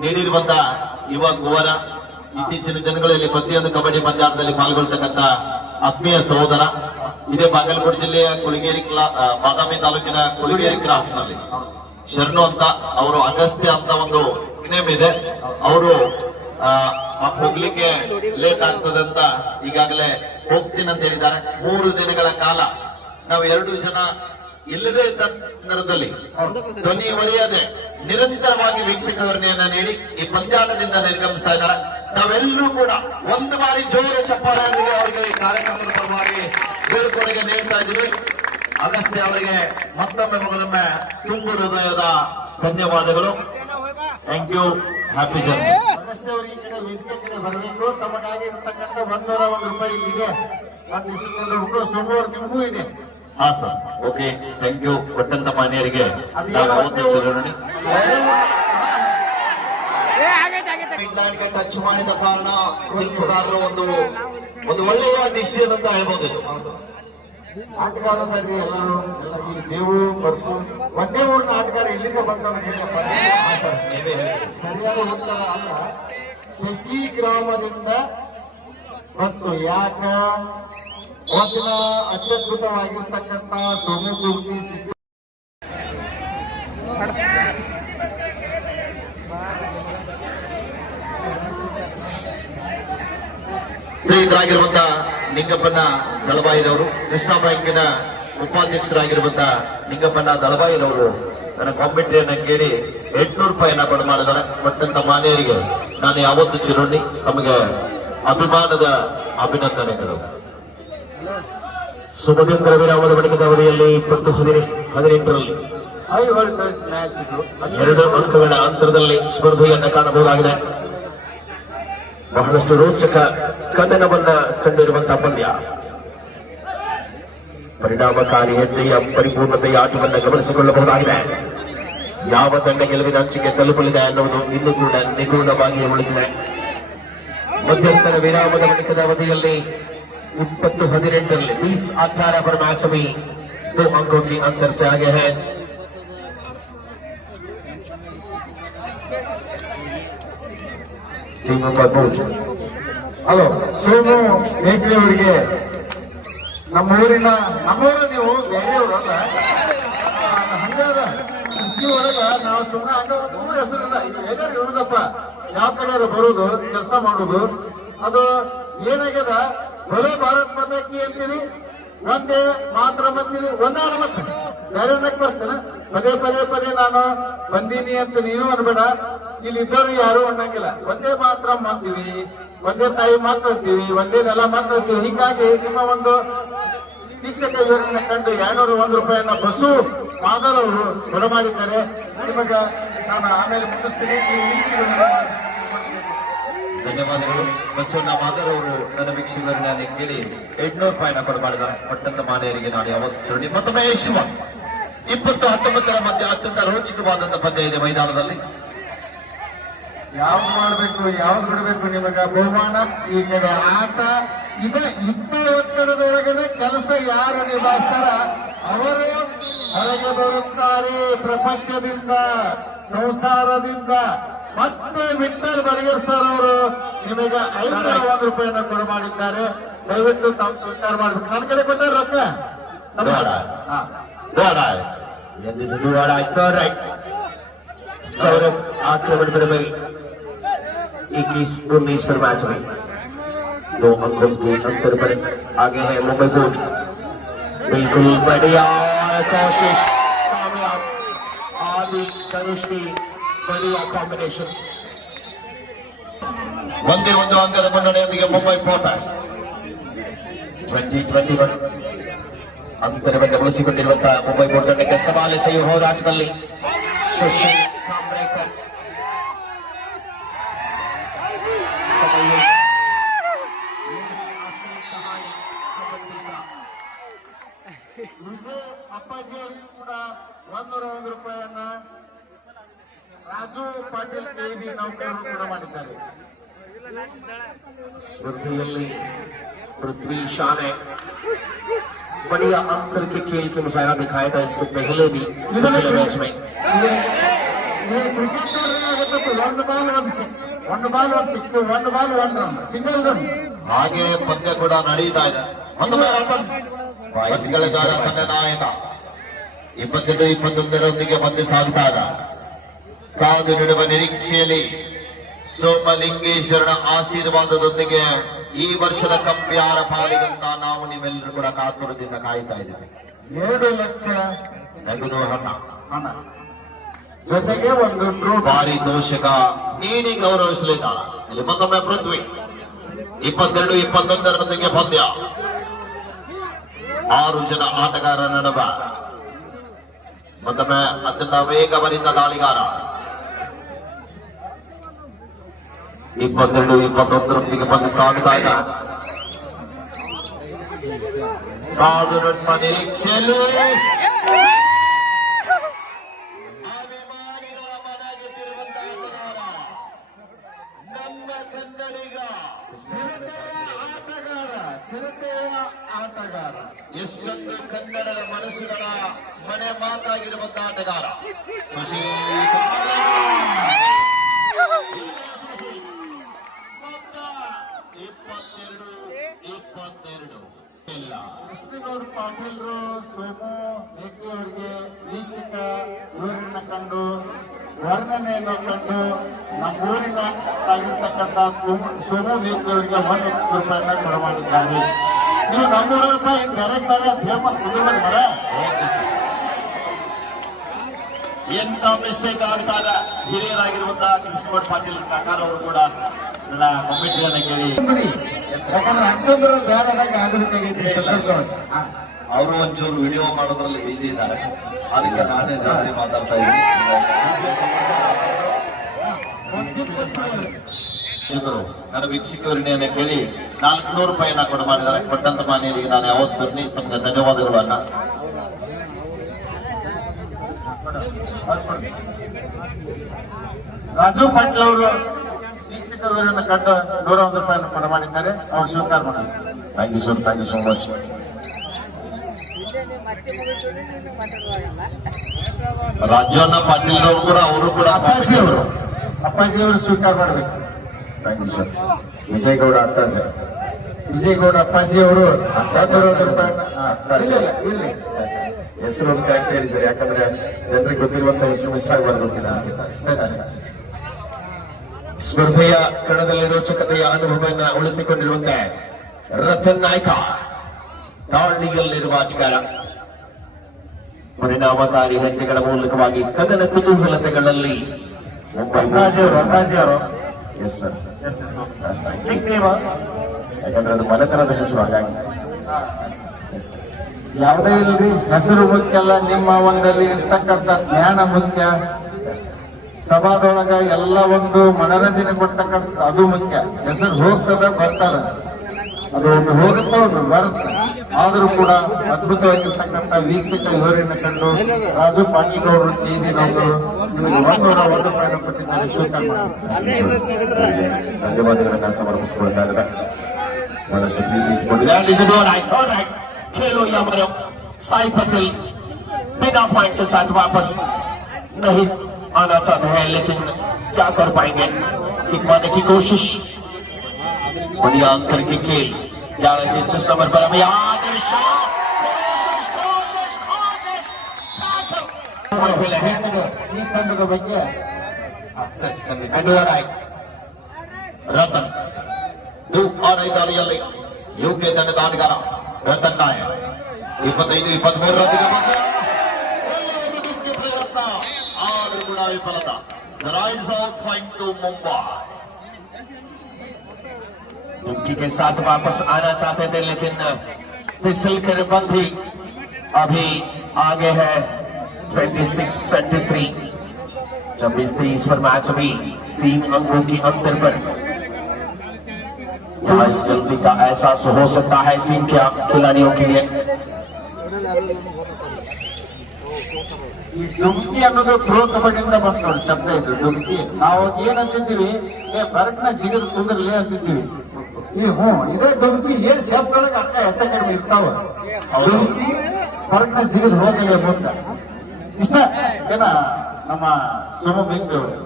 ನೀಡಿರುವಂತ ಯುವ ಕುವರ, ಇತ್ತೀಚಿನ ದಿನಗಳಲ್ಲಿ ಪ್ರತಿಯೊಂದು ಕಬಡ್ಡಿ ಪಂದ್ಯಾಟದಲ್ಲಿ ಪಾಲ್ಗೊಳ್ತಕ್ಕಂಥ ಆತ್ಮೀಯ ಸಹೋದರ, ಇದೇ ಬಾಗಲಕೋಟೆ ಜಿಲ್ಲೆಯ ಕುಳಗೇರಿ ಬಾದಾಮಿ ತಾಲೂಕಿನ ಕುಳಗೇರಿ ಕ್ರಾಸ್ ನಲ್ಲಿ ಶರಣು ಅಂತ ಅವರು ಅಗಸ್ತ್ಯ ಅಂತ ಒಂದು ನೇಮ್ ಇದೆ. ಅವರು ಹೋಗ್ಲಿಕ್ಕೆ ಲೇಟ್ ಆಗ್ತದೆ ಅಂತ ಈಗಾಗಲೇ ಹೋಗ್ತೀನಿ ಅಂತ ಹೇಳಿದ್ದಾರೆ. 3 ದಿನಗಳ ಕಾಲ ನಾವು 2 ಜನ ಇಲ್ಲದೇ ಇದ್ದ ಸಂದರ್ಭದಲ್ಲಿ ಧ್ವನಿ ಒಡೆಯದೆ ನಿರಂತರವಾಗಿ ವೀಕ್ಷಕರನ್ನ ನೀಡಿ ಈ ಪಂದ್ಯಾಟದಿಂದ ನಿರ್ಗಮಿಸ್ತಾ ಇದ್ದಾರೆ. ನಾವೆಲ್ಲರೂ ಕೂಡ ಒಂದು ಬಾರಿ ಜೋರು ಚಪ್ಪಾಳೆಯೊಂದಿಗೆ ಅವರಿಗೆ ಈ ಕಾರ್ಯಕ್ರಮದ ಪರವಾಗಿ ಬೇಡಿಕೆಗೆ ನೀಡ್ತಾ ಇದ್ದೀವಿ. ಅಗಸ್ತ್ಯ ಅವರಿಗೆ ಮತ್ತೊಮ್ಮೆ ಮಗದೊಮ್ಮೆ ತುಂಬು ಹೃದಯದ ಧನ್ಯವಾದಗಳು. Thank you. Happy journey. Agastya ಅವರಿಗೆ ಈ ಕಡೆ ವೇದಿಕೆ ಕಡೆ ಬರಬೇಕು. ತಮಗಾಗಿ ಇರತಕ್ಕಂಥ 101 ರೂಪಾಯಿ ಇಲ್ಲಿಗೆ ಇಸಿಕೊಂಡು ಹೋಗೋ ಸೋಮವಾರ ನಿಮಗೂ ಇದೆ. ಹಾ ಸರ್, ಓಕೆ, ಥ್ಯಾಂಕ್ ಯು. ಕೊಟ್ಟಂತ ಮಾನ್ಯರಿಗೆ ಟಚ್ ಮಾಡಿದ ಕಾರಣ ತೀರ್ಪುಗಾರರು ಒಂದು ಒಳ್ಳೆಯ ಡಿಸಿಷನ್ ಅಂತ ಹೇಳ್ಬೋದು. ಆಟಗಾರರಿ ಎಲ್ಲರೂ ಈ ದೇವು ಬರ್ಸು ಒಂದೇ ಊರಿನ ಆಟಗಾರ ಇಲ್ಲಿಂದ ಬಂದವರು ಸರಿಯಾದ ಉತ್ತರ ಅಲ್ಲ. ತೆಗ್ಗಿ ಗ್ರಾಮದಿಂದ ಮತ್ತು ಯಾಕ ಅವತ್ತಿನ ಅತ್ಯದ್ಭುತವಾಗಿರ್ತಕ್ಕಂಥ ಸೋಮಕೂರ್ತಿ ಸಿಟಿ ಶ್ರೀಧರಾಗಿರುವಂತಹ ನಿಂಗಪ್ಪನ ದಳವಾಯಿರವರು, ಕೃಷ್ಣ ಬ್ಯಾಂಕಿನ ಉಪಾಧ್ಯಕ್ಷರಾಗಿರುವಂತ ನಿಂಗಪ್ಪನ ದಳವಾಯಿರವರು ನನ್ನ ಕಾಮೆಂಟ್ರಿಯನ್ನ ಕೇಳಿ 800 ರೂಪಾಯಿಯನ್ನ ಕೊಡು ಮಾಡಿದ್ದಾರೆ. ಕೊಟ್ಟಂತ ಮಾನ್ಯರಿಗೆ ನಾನು ಯಾವತ್ತು ಚಿರೋಣಿ, ತಮಗೆ ಅಭಿಮಾನದ ಅಭಿನಂದನೆಗಳು. ಸುಮಧುರ ವಿರಾಮದ ಬಳಿಕದ ಅವಧಿಯಲ್ಲಿ 2018ರಲ್ಲಿ ಹೈ ವೋಲ್ಟೇಜ್ ಮ್ಯಾಚ್ ಇದು. 2 ಅಂಕಗಳ ಅಂತರದಲ್ಲಿ ಸ್ಪರ್ಧೆಯನ್ನ ಕಾಣಬಹುದಾಗಿದೆ. ಬಹಳಷ್ಟು ರೋಚಕ ಕದನವನ್ನ ಕಂಡಿರುವಂತಹ ಪಂದ್ಯ. ಪರಿಣಾಮಕಾರಿ ಹೆಜ್ಜೆಯ ಪರಿಪೂರ್ಣತೆಯ ಆಟವನ್ನು ಗಮನಿಸಿಕೊಳ್ಳಬಹುದಾಗಿದೆ. ಯಾವ ತಂಡ ಗೆಲುವಿನ ಅಂಚಿಗೆ ತಲುಪಲಿದೆ ಅನ್ನುವುದು ಇನ್ನೂ ಕೂಡ ನಿಗೂಢವಾಗಿ ಉಳಿದಿದೆ. ಮಧ್ಯಂತರ ವಿರಾಮದ ಬಳಿಕದ ಅವಧಿಯಲ್ಲಿ 2018ರಲ್ಲಿ 20-18 पर मैच में 2 अंकों की अंतर से आगे है. Team number 2. ಹಲೋ, ಸೋಮು ಮೇಕ್ಲಿ ಅವರಿಗೆ ನಮ್ಮೂರು ನೀವು ಬೇರೆಯವ್ರಲ್ಲ, ಹಂಗದ ಕೃಷಿ ಒಳಗ ನಾವು ಸುಮ್ಮನೆ ಹಂಗ ಊರ ಹೆಸರಿಲ್ಲ ಏನಾರು ಇರುದಪ್ಪ, ಯಾವ ಕಡೆ ಬರುದು ಕೆಲಸ ಮಾಡುದು. ಅದು ಏನಾಗ್ಯದ, ಬರೋ ಭಾರತ್ ಮಾತಾಕಿ ಅಂತೀವಿ, ಒಂದೇ ಮಾತ್ರ ಬಂದೀವಿ, ಒಂದಾರ ಮತ್ತೆ ಬೇರೆ ಬರ್ತೇನೆ. ಪದೇ ಪದೇ ಪದೇ ನಾನು ಬಂದೀನಿ ಅಂತ ನೀನು ಅನ್ಬೇಡ, ಇಲ್ಲಿ ಇದ್ದವರು ಯಾರು ಅನ್ನಂಗಿಲ್ಲ. ಒಂದೇ ಮಾತ್ರ ಮಾಡ್ತೀವಿ, ಒಂದೇ ತಾಯಿ ಮಾತಾಡ್ತೀವಿ, ಒಂದೇ ನೆಲ ಮಾತಾಡ್ತೀವಿ. ಹೀಗಾಗಿ ನಿಮ್ಮ ಒಂದು ವೀಕ್ಷಕ ವಿವರಣೆ ಕಂಡು 201 ರೂಪಾಯಿಯನ್ನ ಬಸ್ಸು ಮಾದರ್ ಅವರು ಬರಮಾಡಿದ್ದಾರೆ. ನಿಮಗ ನಾನು ಆಮೇಲೆ ಮುಗಿಸ್ತೀನಿ. ನೀವು ಧನ್ಯವಾದಗಳು. ಬಸವಣ್ಣ ಮಾದರ್ ಅವರು ನನ್ನ ವೀಕ್ಷಕರನ್ನ ಕೇಳಿ 800 ರೂಪಾಯಿನ ಕೊಡಬಾರ್ದಾರೆ. ಪಟ್ಟಂತ ಮಾನೆಯರಿಗೆ ನಾನು ಯಾವತ್ತು ಚುರುಣಿ. ಮತ್ತೊಮ್ಮೆ ಯಶ್ವ 20-19 ಮಧ್ಯೆ ಅತ್ಯಂತ ರೋಚಕವಾದಂತಹ ಪಂದ್ಯ ಇದೆ ಮೈದಾನದಲ್ಲಿ. ಯಾವ್ದು ಮಾಡ್ಬೇಕು ಯಾವ್ದು ಬಿಡ್ಬೇಕು ನಿಮಗ ಬಹುಮಾನ. ಈ ಕಡೆ ಆಟ ಇದ್ದು ಒತ್ತಡದೊಳಗಡೆ ಕೆಲಸ ಯಾರು ನಿಭಾಯಿಸ್ತಾರ ಅವರು ಹೊರಗೆ ಬರುತ್ತಾರೆ ಪ್ರಪಂಚದಿಂದ, ಸಂಸಾರದಿಂದ. ಮತ್ತೆ ವಿಠಲ್ ಬಡಿಗೇರ್ ಸರ್ ಅವರು ನಿಮಗೆ 501 ರೂಪಾಯಿನ ಕೊಡು ಮಾಡಿದ್ದಾರೆ. ದಯವಿಟ್ಟು ತಾವು ಸ್ವೀಕಾರ ಮಾಡ್ಬೇಕು. ನನ್ನ ಕಡೆ ಕೊಟ್ಟಾರ ರೊಕ್ಕ. सौरभ आक्रमण पर 21-19 पर मैच में 2 अंकों के अंतर पर आगे है मुंबई बोर्ड. बिल्कुल बढ़िया कोशिश, कामयाब. आदि धनुष की बढ़िया कॉम्बिनेशन. ಒಂದೇ ಒಂದು ಅಂಕದ ಮುನ್ನಡೆಯೊಂದಿಗೆ ಮುಂಬೈ ಪೋರ್ಟರ್ಸ್ 2021 ಅಂತರವನ್ನು ಗಮನಿಸಿಕೊಂಡಿರುವಂತಹ ಮುಂಬೈ ಬೋರ್ಡ್ ತಂಡಕ್ಕೆ ಸವಾಲು செய்யும் ಹೋರಾಟದಲ್ಲಿ ಸುಶೀಲ್ ಕಾಂಬ್ರೇಕರ್ ವಿಜಯ್ ಅಪ್ಪಾಜಿ ಅವರಿಗೂ ಕೂಡ 101 ರೂಪಾಯಿಯನ್ನ ರಾಜು ಪಾಟೀಲ್ ಕೆಬಿ ನೌಕರರು ಕೂಡ ಮಾಡಿದ್ದಾರೆ. स्पर्धेಯಲ್ಲಿ पृथ्वी शॉ ने बढ़िया अंतर के खेल के मुशायरा दिखाया था इसको पहले भी पिछले मैच में. ಕ್ರಿಕೆಟ್ ಆಗುತ್ತೆ, 1 ball 1 six, 1 ball 1 six, 1 ball 1 run, single run. ಹಾಗೆ ಪಂದ್ಯ ಕೂಡ ನಡೀತಾ ಇದೆ. ಒಂದು ಬಯಸ್ಗಳಿಗಾದ ತನ್ನ ನಾಯಕ 22-21 ಪಂದ್ಯ ಸಾಗುತ್ತಾಗ ಕಾದು ನೀಡುವ ನಿರೀಕ್ಷೆಯಲ್ಲಿ ಸೋಮಲಿಂಗೇಶ್ವರನ ಆಶೀರ್ವಾದದೊಂದಿಗೆ ಈ ವರ್ಷದ ಕಪ್ ಯಾರ ಪಾಲಿಗಂತ ನಾವು ನೀವೆಲ್ಲರೂ ಕೂಡ ಕಾತುರದಿಂದ ಕಾಯ್ತಾ ಇದ್ದೇವೆ. 2 ಲಕ್ಷ ನಗದು ಹಣ ಜೊತೆಗೆ ಒಂದು ಟ್ರೋಫಿ ಪಾರಿತೋಷಕ ನೀಡಿ ಗೌರವಿಸಲಿದ್ದಾರೆ. ಇಲ್ಲಿ ಮತ್ತೊಮ್ಮೆ ಪೃಥ್ವಿ 22-21 ಪಂದ್ಯ. 6 ಜನ ಆಟಗಾರರ ನಡುವೆ ಮತ್ತೊಮ್ಮೆ ಅತ್ಯಂತ ವೇಗಭರಿತ ದಾಳಿಗಾರ 22-21 ಪಂದ್ಯ ಸಾಗುತ್ತಾ ಇದೆ. ಕಾದು ನಮ್ಮ ನಿರೀಕ್ಷೆಯಲ್ಲಿ ಅಭಿಮಾನಿಗಳ ಮನೆಗೆ ತಿರುವಂತಹ ಆಟಗಾರ ನಮ್ಮ ಕನ್ನಡಿಗ ಚಿರತೆಯ ಆಟಗಾರ. ಎಷ್ಟೊಂದು ಕನ್ನಡದ ಮನಸ್ಸುಗಳ ಮನೆ ಮಾತಾಗಿರುವಂತಹ ಆಟಗಾರ ಸುಶೀಲ್. 22-22 ಇಲ್ಲ ಕೃಷ್ಣಗೌಡ ಪಾಟೀಲ್ರು ಸೋಮು ಮೇಕಿ ಅವರಿಗೆ ವೀಕ್ಷಕ ವಿವರಣೆ ಕಂಡು ವರ್ಣನೆಯನ್ನು ಕಂಡು ನಮ್ಮೂರಿನ ಆಗಿರ್ತಕ್ಕಂಥ ಸೋಮು ಮೇಕಿ ಅವರಿಗೆ 1 ರೂಪಾಯಿನ ಕೊಡಮಾಡಿದ್ದಾರೆ. ನೀವು ನಮ್ಮೂರಪ್ಪ ಏನ್ ಬೇರೆ ಬೇರೆ ಅಂತ ಹೇಳ್ಕೊಂಡು ಕುಂದಿರ್ತಾರೆ. ಎಂತ ಮಿಸ್ಟೇಕ್ ಆಗ್ತಾ ಇಲ್ಲ. ಹಿರಿಯರಾಗಿರುವಂತಹ ಕೃಷ್ಣಗೌಡ ಪಾಟೀಲ್ ಕಾಕಾರ ಅವರು ಕೂಡ ನನ್ನ ಕಮಿಟಿಯನ್ನ ಕೇಳಿ ಯಾಕಂದ್ರೆ ಅಕ್ಟೋಬರ್ ಬೇರೆ ಆಗಬೇಕಾಗಿತ್ತು ಈ ಸಂದರ್ಭದೊಳಗೆ. ಅವರು ಒಂಚೂರು ವಿಡಿಯೋ ಮಾಡೋದ್ರಲ್ಲಿ ಬಿಜಿ ಇದ್ದಾರೆ. ಅದಕ್ಕೆ ನಾನೇ ಜಾಸ್ತಿ ಮಾತಾಡ್ತಾ ಇದ್ದೀನಿ. ನನ್ನ ವೀಕ್ಷಕರನ್ನ ಕೇಳಿ 400 ರೂಪಾಯಿನ ಕೊಡ ಮಾಡಿದ್ದಾರೆ. ಕೊಟ್ಟಂತ ಮಾನ್ಯರಿಗೆ ನಾನು ಯಾವತ್ತೂ ತಮಗೆ ಧನ್ಯವಾದಗಳು ಅಣ್ಣ. ರಾಜು ಪಾಟೀಲ್ ಅವರು ವೀಕ್ಷಕ ವೀರನ್ನ ಕಂಡು 101 ರೂಪಾಯಿಯನ್ನು ಕೊಡ ಮಾಡಿದ್ದಾರೆ. ಅವ್ರು ಸ್ವೀಕಾರ ಮಾಡೋದು. Thank you sir, thank you so much. Rajanna Patil ಅವರು ಕೂಡ ಅಪ್ಪಾಜಿ ಅವರು ಸ್ವೀಕಾರ ಮಾಡಬೇಕು. Thank you sir. ವಿಜಯಗೌಡ ಅತ್ತಾಜ, ವಿಜಯಗೌಡ ಅಪ್ಪಾಜಿ ಅವರು 101 ರೂಪಾಯಿ. ಇಲ್ಲ ಹೆಸರು ಒಂದು ಕರೆಕ್ಟ್ ಹೇಳಿ ಸರ್, ಯಾಕಂದ್ರೆ ಜನರಿಗೆ ಗೊತ್ತಿರುವಂತ ಹೆಸರು ಮಿಸ್ ಆಗಬಾರ್ದು ಗೊತ್ತಿಲ್ಲ. ಸ್ಪರ್ಧೆಯ ಕಣದಲ್ಲಿ ರೋಚಕತೆಯ ಅನುಭವವನ್ನ ಉಳಿಸಿಕೊಂಡಿರುವಂತೆ ರತನ್ ನಾಯ್ಕ ತಾಳ್ನಿಯಲ್ಲಿರುವ ಆಟಗಾರ ಪರಿಣಾಮಕಾರಿ ಹೆಜ್ಜೆಗಳ ಮೂಲಕವಾಗಿ ಕದನ ಕುತೂಹಲತೆಗಳಲ್ಲಿ ಅಪ್ಪಾಜಿ ಅವರು ಎಸ್ ಸರ್, ನಿಕ್ನೇಮ ಯಾಕಂದ್ರೆ ಅದು ಮನೆತನದ ಹೆಸರು ಹಾಗಾಗಿ ಯಾವುದೇ ಇಲ್ರಿ, ಹೆಸರು ಮುಖ್ಯ ಅಲ್ಲ, ನಿಮ್ಮ ಒಂದಲ್ಲಿ ಇರ್ತಕ್ಕಂಥ ಜ್ಞಾನ ಮುಖ್ಯ. ಸಭಾದೊಳಗ ಎಲ್ಲ ಒಂದು ಮನರಂಜನೆ ಕೊಡ್ತಕ್ಕಂಥ ಅದು ಮುಖ್ಯ. ಹೆಸರು ಹೋಗ್ತದ ಬರ್ತಾರ, ಅದು ಒಂದು ಹೋಗುತ್ತಾ ಒಂದು ಬರುತ್ತೆ. ಆದರೂ ಕೂಡ ಅದ್ಭುತವಾಗಿರ್ತಕ್ಕಂಥ ವೀಕ್ಷಕ ಇವರನ್ನು ಕಂಡು ರಾಜು ಪಾಟೀಲ್ ಅವರು ಟಿವಿ ನೌಕರು ನಿಮಗೆ 101 ರೂಪಾಯಿಯನ್ನು ಕೊಟ್ಟಿದ್ದಾರೆ. ಸ್ವೀಕಾರ ಮಾಡಿ ಧನ್ಯವಾದಗಳನ್ನ ಸಮರ್ಪಿಸಿಕೊಳ್ತಾ ಇದ್ದಾರೆ. ಬಹಳಷ್ಟು ಪ್ರೀತಿ ಇಟ್ಕೊಂಡಿದ್ದಾರೆ. खेलो या मरो, साई पटेल बिना पॉइंट के साथ वापस नहीं आना चाहते हैं, लेकिन क्या कर पाएंगे? किक मारने की कोशिश, बढ़िया अंतर की खेल 11 के 6 नंबर पर हमें याद है ಈ ತಂಡದ ಬಗ್ಗೆ ರತನ್ ದಾಳಿಯಲ್ಲಿ ಯುಕೆ ತಂಡದ ಆಟಗಾರ ರತನ್ ನಾಯಕ್ 25-23 ರನ್ನಿಗೆ ಪ್ರಯತ್ನ, ಆದರೂ ಕೂಡ ವಿಫಲತ. Raids out fine to Mumbai. दुमकी के साथ वापस आना चाहते थे, लेकिन फिसल कर बंदी अभी आगे है 26-23. 26-30 पर मैच अभी 3 अंकों की अंतर पर. यहाँ इस गलती का एहसास हो सकता है टीम के खिलाड़ियों के लिए. ಈ ಡುಮ್ಕಿ ಅನ್ನೋದು ಪ್ರೋ ಕಬಡ್ಡಿಯಿಂದ ಬಂತ ನೋಡಿ ಶಬ್ದ ಇದು ಡುಮ್ಕಿ. ನಾವು ಏನಂತಿದ್ದೀವಿ, ಬರಕ್ನ ಜಿಗದ ಕುಂದ್ರಲಿ ಅಂತಿದ್ದೀವಿ. ಇದೇ ಡುಮ್ಕಿ ಏನ್ ಶಬ್ದೊಳಗೆ ಅಕ್ಕ ಹೆಚ್ಚ ಕಡಿಮೆ ಇರ್ತಾವ. ಡುಮ್ಕಿ ಬರಕ್ನ ಜಿಗದ್ ಹೋಗಲಿ ಮುಂದ ಇಷ್ಟ ಏನ ನಮ್ಮ ಸೋಮ ಬೆಂಕಿ ಅವರು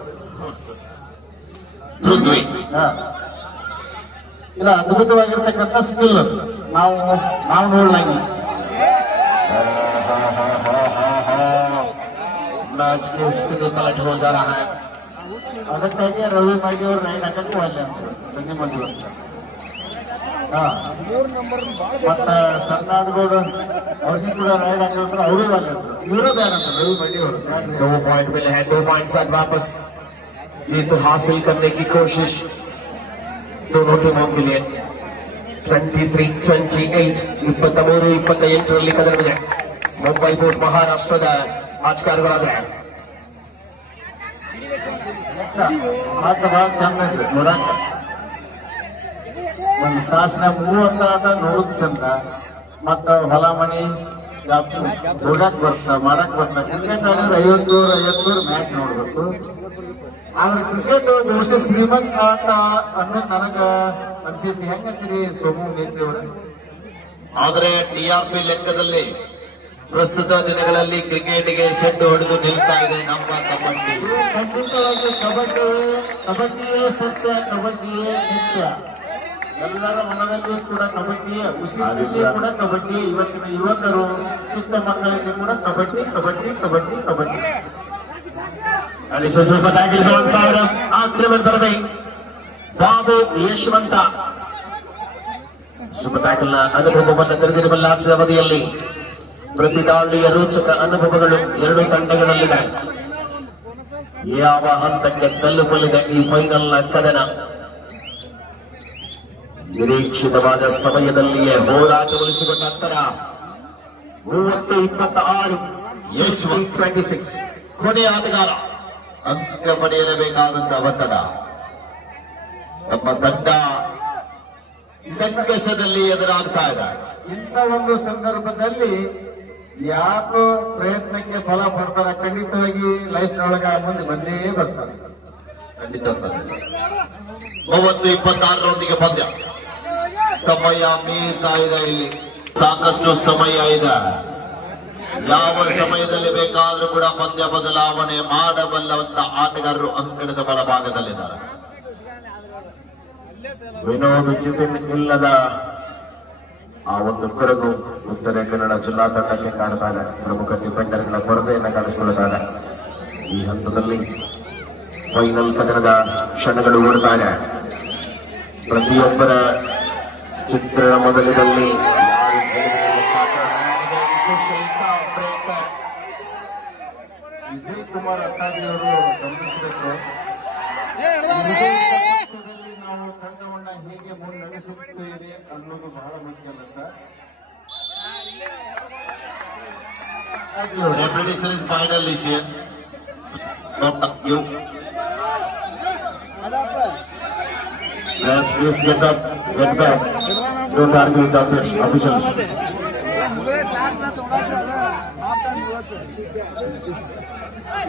ಇಲ್ಲ ಅದ್ಭುತವಾಗಿರ್ತಕ್ಕಂಥ ಸ್ಕಿಲ್ ನಾವು ನೋಡ್ಲಾಗಿ. मैच की स्थिति पलट हो जा रहा है. ಅದಕ್ಕಾಗಿ ರವಿ ಮಾಡಿ ಅವರು ರೈಡ್ ಹಾಕಕ್ಕೆ ಒಳ್ಳೆ ಅಂತ ಸಂಜೆ ಮಂದಿ ಮತ್ತ ಸರ್ನಾಡ್ಗೌಡ ಅವ್ರಿಗೆ ಕೂಡ ರೈಡ್ ಹಾಕಿದ್ರೆ ಅವರು ಒಳ್ಳೆ ಅಂತ, ಇವರು ಬೇಡ ಅಂತ ರವಿ ಮಾಡಿ ಅವರು. 2 पॉइंट मिले हैं, 2 पॉइंट साथ वापस जीत हासिल करने की कोशिश दोनों टीमों के लिए. 23-28 23-28 ಕದನವಿದೆ. ಮುಂಬೈ ಬೋರ್ಡ್ ಮಹಾರಾಷ್ಟ್ರದ ಆಟಗಾರರಾದ್ರೆ ಆಟ ಬಹಳ ಚಂದ ಐತೆ ನೋಡಾಕ. ಒಂದು ತಾಸಿನ 30 ಆಟ ನೋಡಕ್ ಚಂದ. ಮತ್ತ ಹೊಲ ಮನಿ ಓಡಾಕ್ ಬರ್ತ ಮಾಡಕ್ ಬರ್ತ. ಕ್ರಿಕೆಟ್ ಆಡಿದ್ರೆ 50-50 ಮ್ಯಾಚ್ ನೋಡ್ಬೇಕು. ಆದ್ರೆ ಕ್ರಿಕೆಟ್ ಬಹುಶಃ ಶ್ರೀಮಂತ ಆಟ ಅನ್ನೋದು ನನಗ ಅನ್ಸಿತ್ತು. ಹೆಂಗಂತೀರಿ ಸೋಮು ಬೇಕ್ರಿ ಅವ್ರ? ಆದರೆ TRP ಲೆಕ್ಕದಲ್ಲಿ ಪ್ರಸ್ತುತ ದಿನಗಳಲ್ಲಿ ಕ್ರಿಕೆಟ್ಗೆ ಶೆಡ್ ಹೊಡೆದು ನಿಲ್ತಾ ಇದೆ ನಮ್ಮ ಕಬಡ್ಡಿ. ಖಂಡಿತವಾಗಿ ಕಬಡ್ಡಿಯೇ ಸತ್ಯ, ಕಬಡ್ಡಿಯೇ ನಿತ್ಯ. ಎಲ್ಲರ ಮನದಲ್ಲಿ ಕೂಡ ಕಬಡ್ಡಿಯೇ, ಉಸಿರಿನಲ್ಲಿ ಕೂಡ ಕಬಡ್ಡಿ. ಇವತ್ತಿನ ಯುವಕರು ಚಿಕ್ಕ ಮಕ್ಕಳಿಗೆ ಕೂಡ ಕಬಡ್ಡಿ ಕಬಡ್ಡಿ ಕಬಡ್ಡಿ ಕಬಡ್ಡಿ. आणि सचिव बताया 1,000 आक्रमण पर गई बाबू यशवंता ಸ್ಪೆಕ್ಟಾಕಲ್ನ ಅನುಭವವನ್ನು ತೆರೆದಿರುವ ಆಟದ ಅವಧಿಯಲ್ಲಿ ಪ್ರತಿ ದಾಳಿಯ ರೋಚಕ ಅನುಭವಗಳು ಎರಡು ತಂಡಗಳಲ್ಲಿದೆ. ಯಾವ ಹಂತಕ್ಕೆ ತಲುಪಲಿದೆ ಈ ಫೈನಲ್ನ ಕದನ? ನಿರೀಕ್ಷಿತವಾದ ಸಮಯದಲ್ಲಿಯೇ ಹೋರಾಟಗೊಳಿಸಿಕೊಂಡ ನಂತರ 30-26 ಯಶ್ವಂತ್ 26 ಕೊನೆಯ ಆಟಗಾರ ಅಂಕ ಪಡೆಯಲೇಬೇಕಾದಂತ ಒತ್ತಡ. ತಮ್ಮ ತಂಡ ಸಂಘರ್ಷದಲ್ಲಿ ಎದುರಾಗ್ತಾ ಇದೆ. ಇಂಥ ಒಂದು ಸಂದರ್ಭದಲ್ಲಿ ಯಾಕೋ ಪ್ರಯತ್ನಕ್ಕೆ ಫಲ ಪಡ್ತಾರೆ, ಖಂಡಿತವಾಗಿ ಲೈಫ್ನೊಳಗ ಮುಂದೆ ಬಂದೇ ಬರ್ತಾರೆ. ಖಂಡಿತ ಸರ್. 30-26 ಪಂದ್ಯ. ಸಮಯ ಮೀರ್ತಾ ಇದೆ. ಇಲ್ಲಿ ಸಾಕಷ್ಟು ಸಮಯ ಇದೆ. ಯಾವ ಸಮಯದಲ್ಲಿ ಬೇಕಾದ್ರೂ ಕೂಡ ಪಂದ್ಯ ಬದಲಾವಣೆ ಮಾಡಬಲ್ಲವಂತ ಆಟಗಾರರು ಅಂಕಣದ ಬಲಭಾಗದಲ್ಲಿದ್ದಾರೆ. ವಿನೋದ್ ಜಿತಿನ್ ಇಲ್ಲದ ಆ ಒಂದು ಕೊರಗು ಉತ್ತರ ಕನ್ನಡ ಜಿಲ್ಲಾ ತಂಡಕ್ಕೆ ಕಾಣ್ತಾ ಇದೆ. ಪ್ರಮುಖ ಡಿಫೆಂಡರ್ಗಳ ಕೊರತೆಯನ್ನು ಕಾಣಿಸಿಕೊಳ್ತಾ ಇದೆ. ಈ ಹಂತದಲ್ಲಿ ಫೈನಲ್ ಸದನದ ಕ್ಷಣಗಳು ಓಡ್ತಾ ಇದೆ. ಪ್ರತಿಯೊಬ್ಬರ ಚಿತ್ರ ಮೊದಲಿನಲ್ಲಿ ವಿಜಯ್ ಕುಮಾರ್ ಅತ್ತಾಜಿ ಅವರು ಗಮನಿಸಬೇಕು, ಪಕ್ಷದಲ್ಲಿ ನಾವು ತಂಡವನ್ನ ಹೇಗೆ ಮುನ್ನಡೆಸುತ್ತೇವೆ ಅನ್ನೋದು ಬಹಳ ಮುಖ್ಯ ಅಲ್ಲ sir. Repetition is final issue. Not you. Let's please get up, get back. Don't argue with the officials.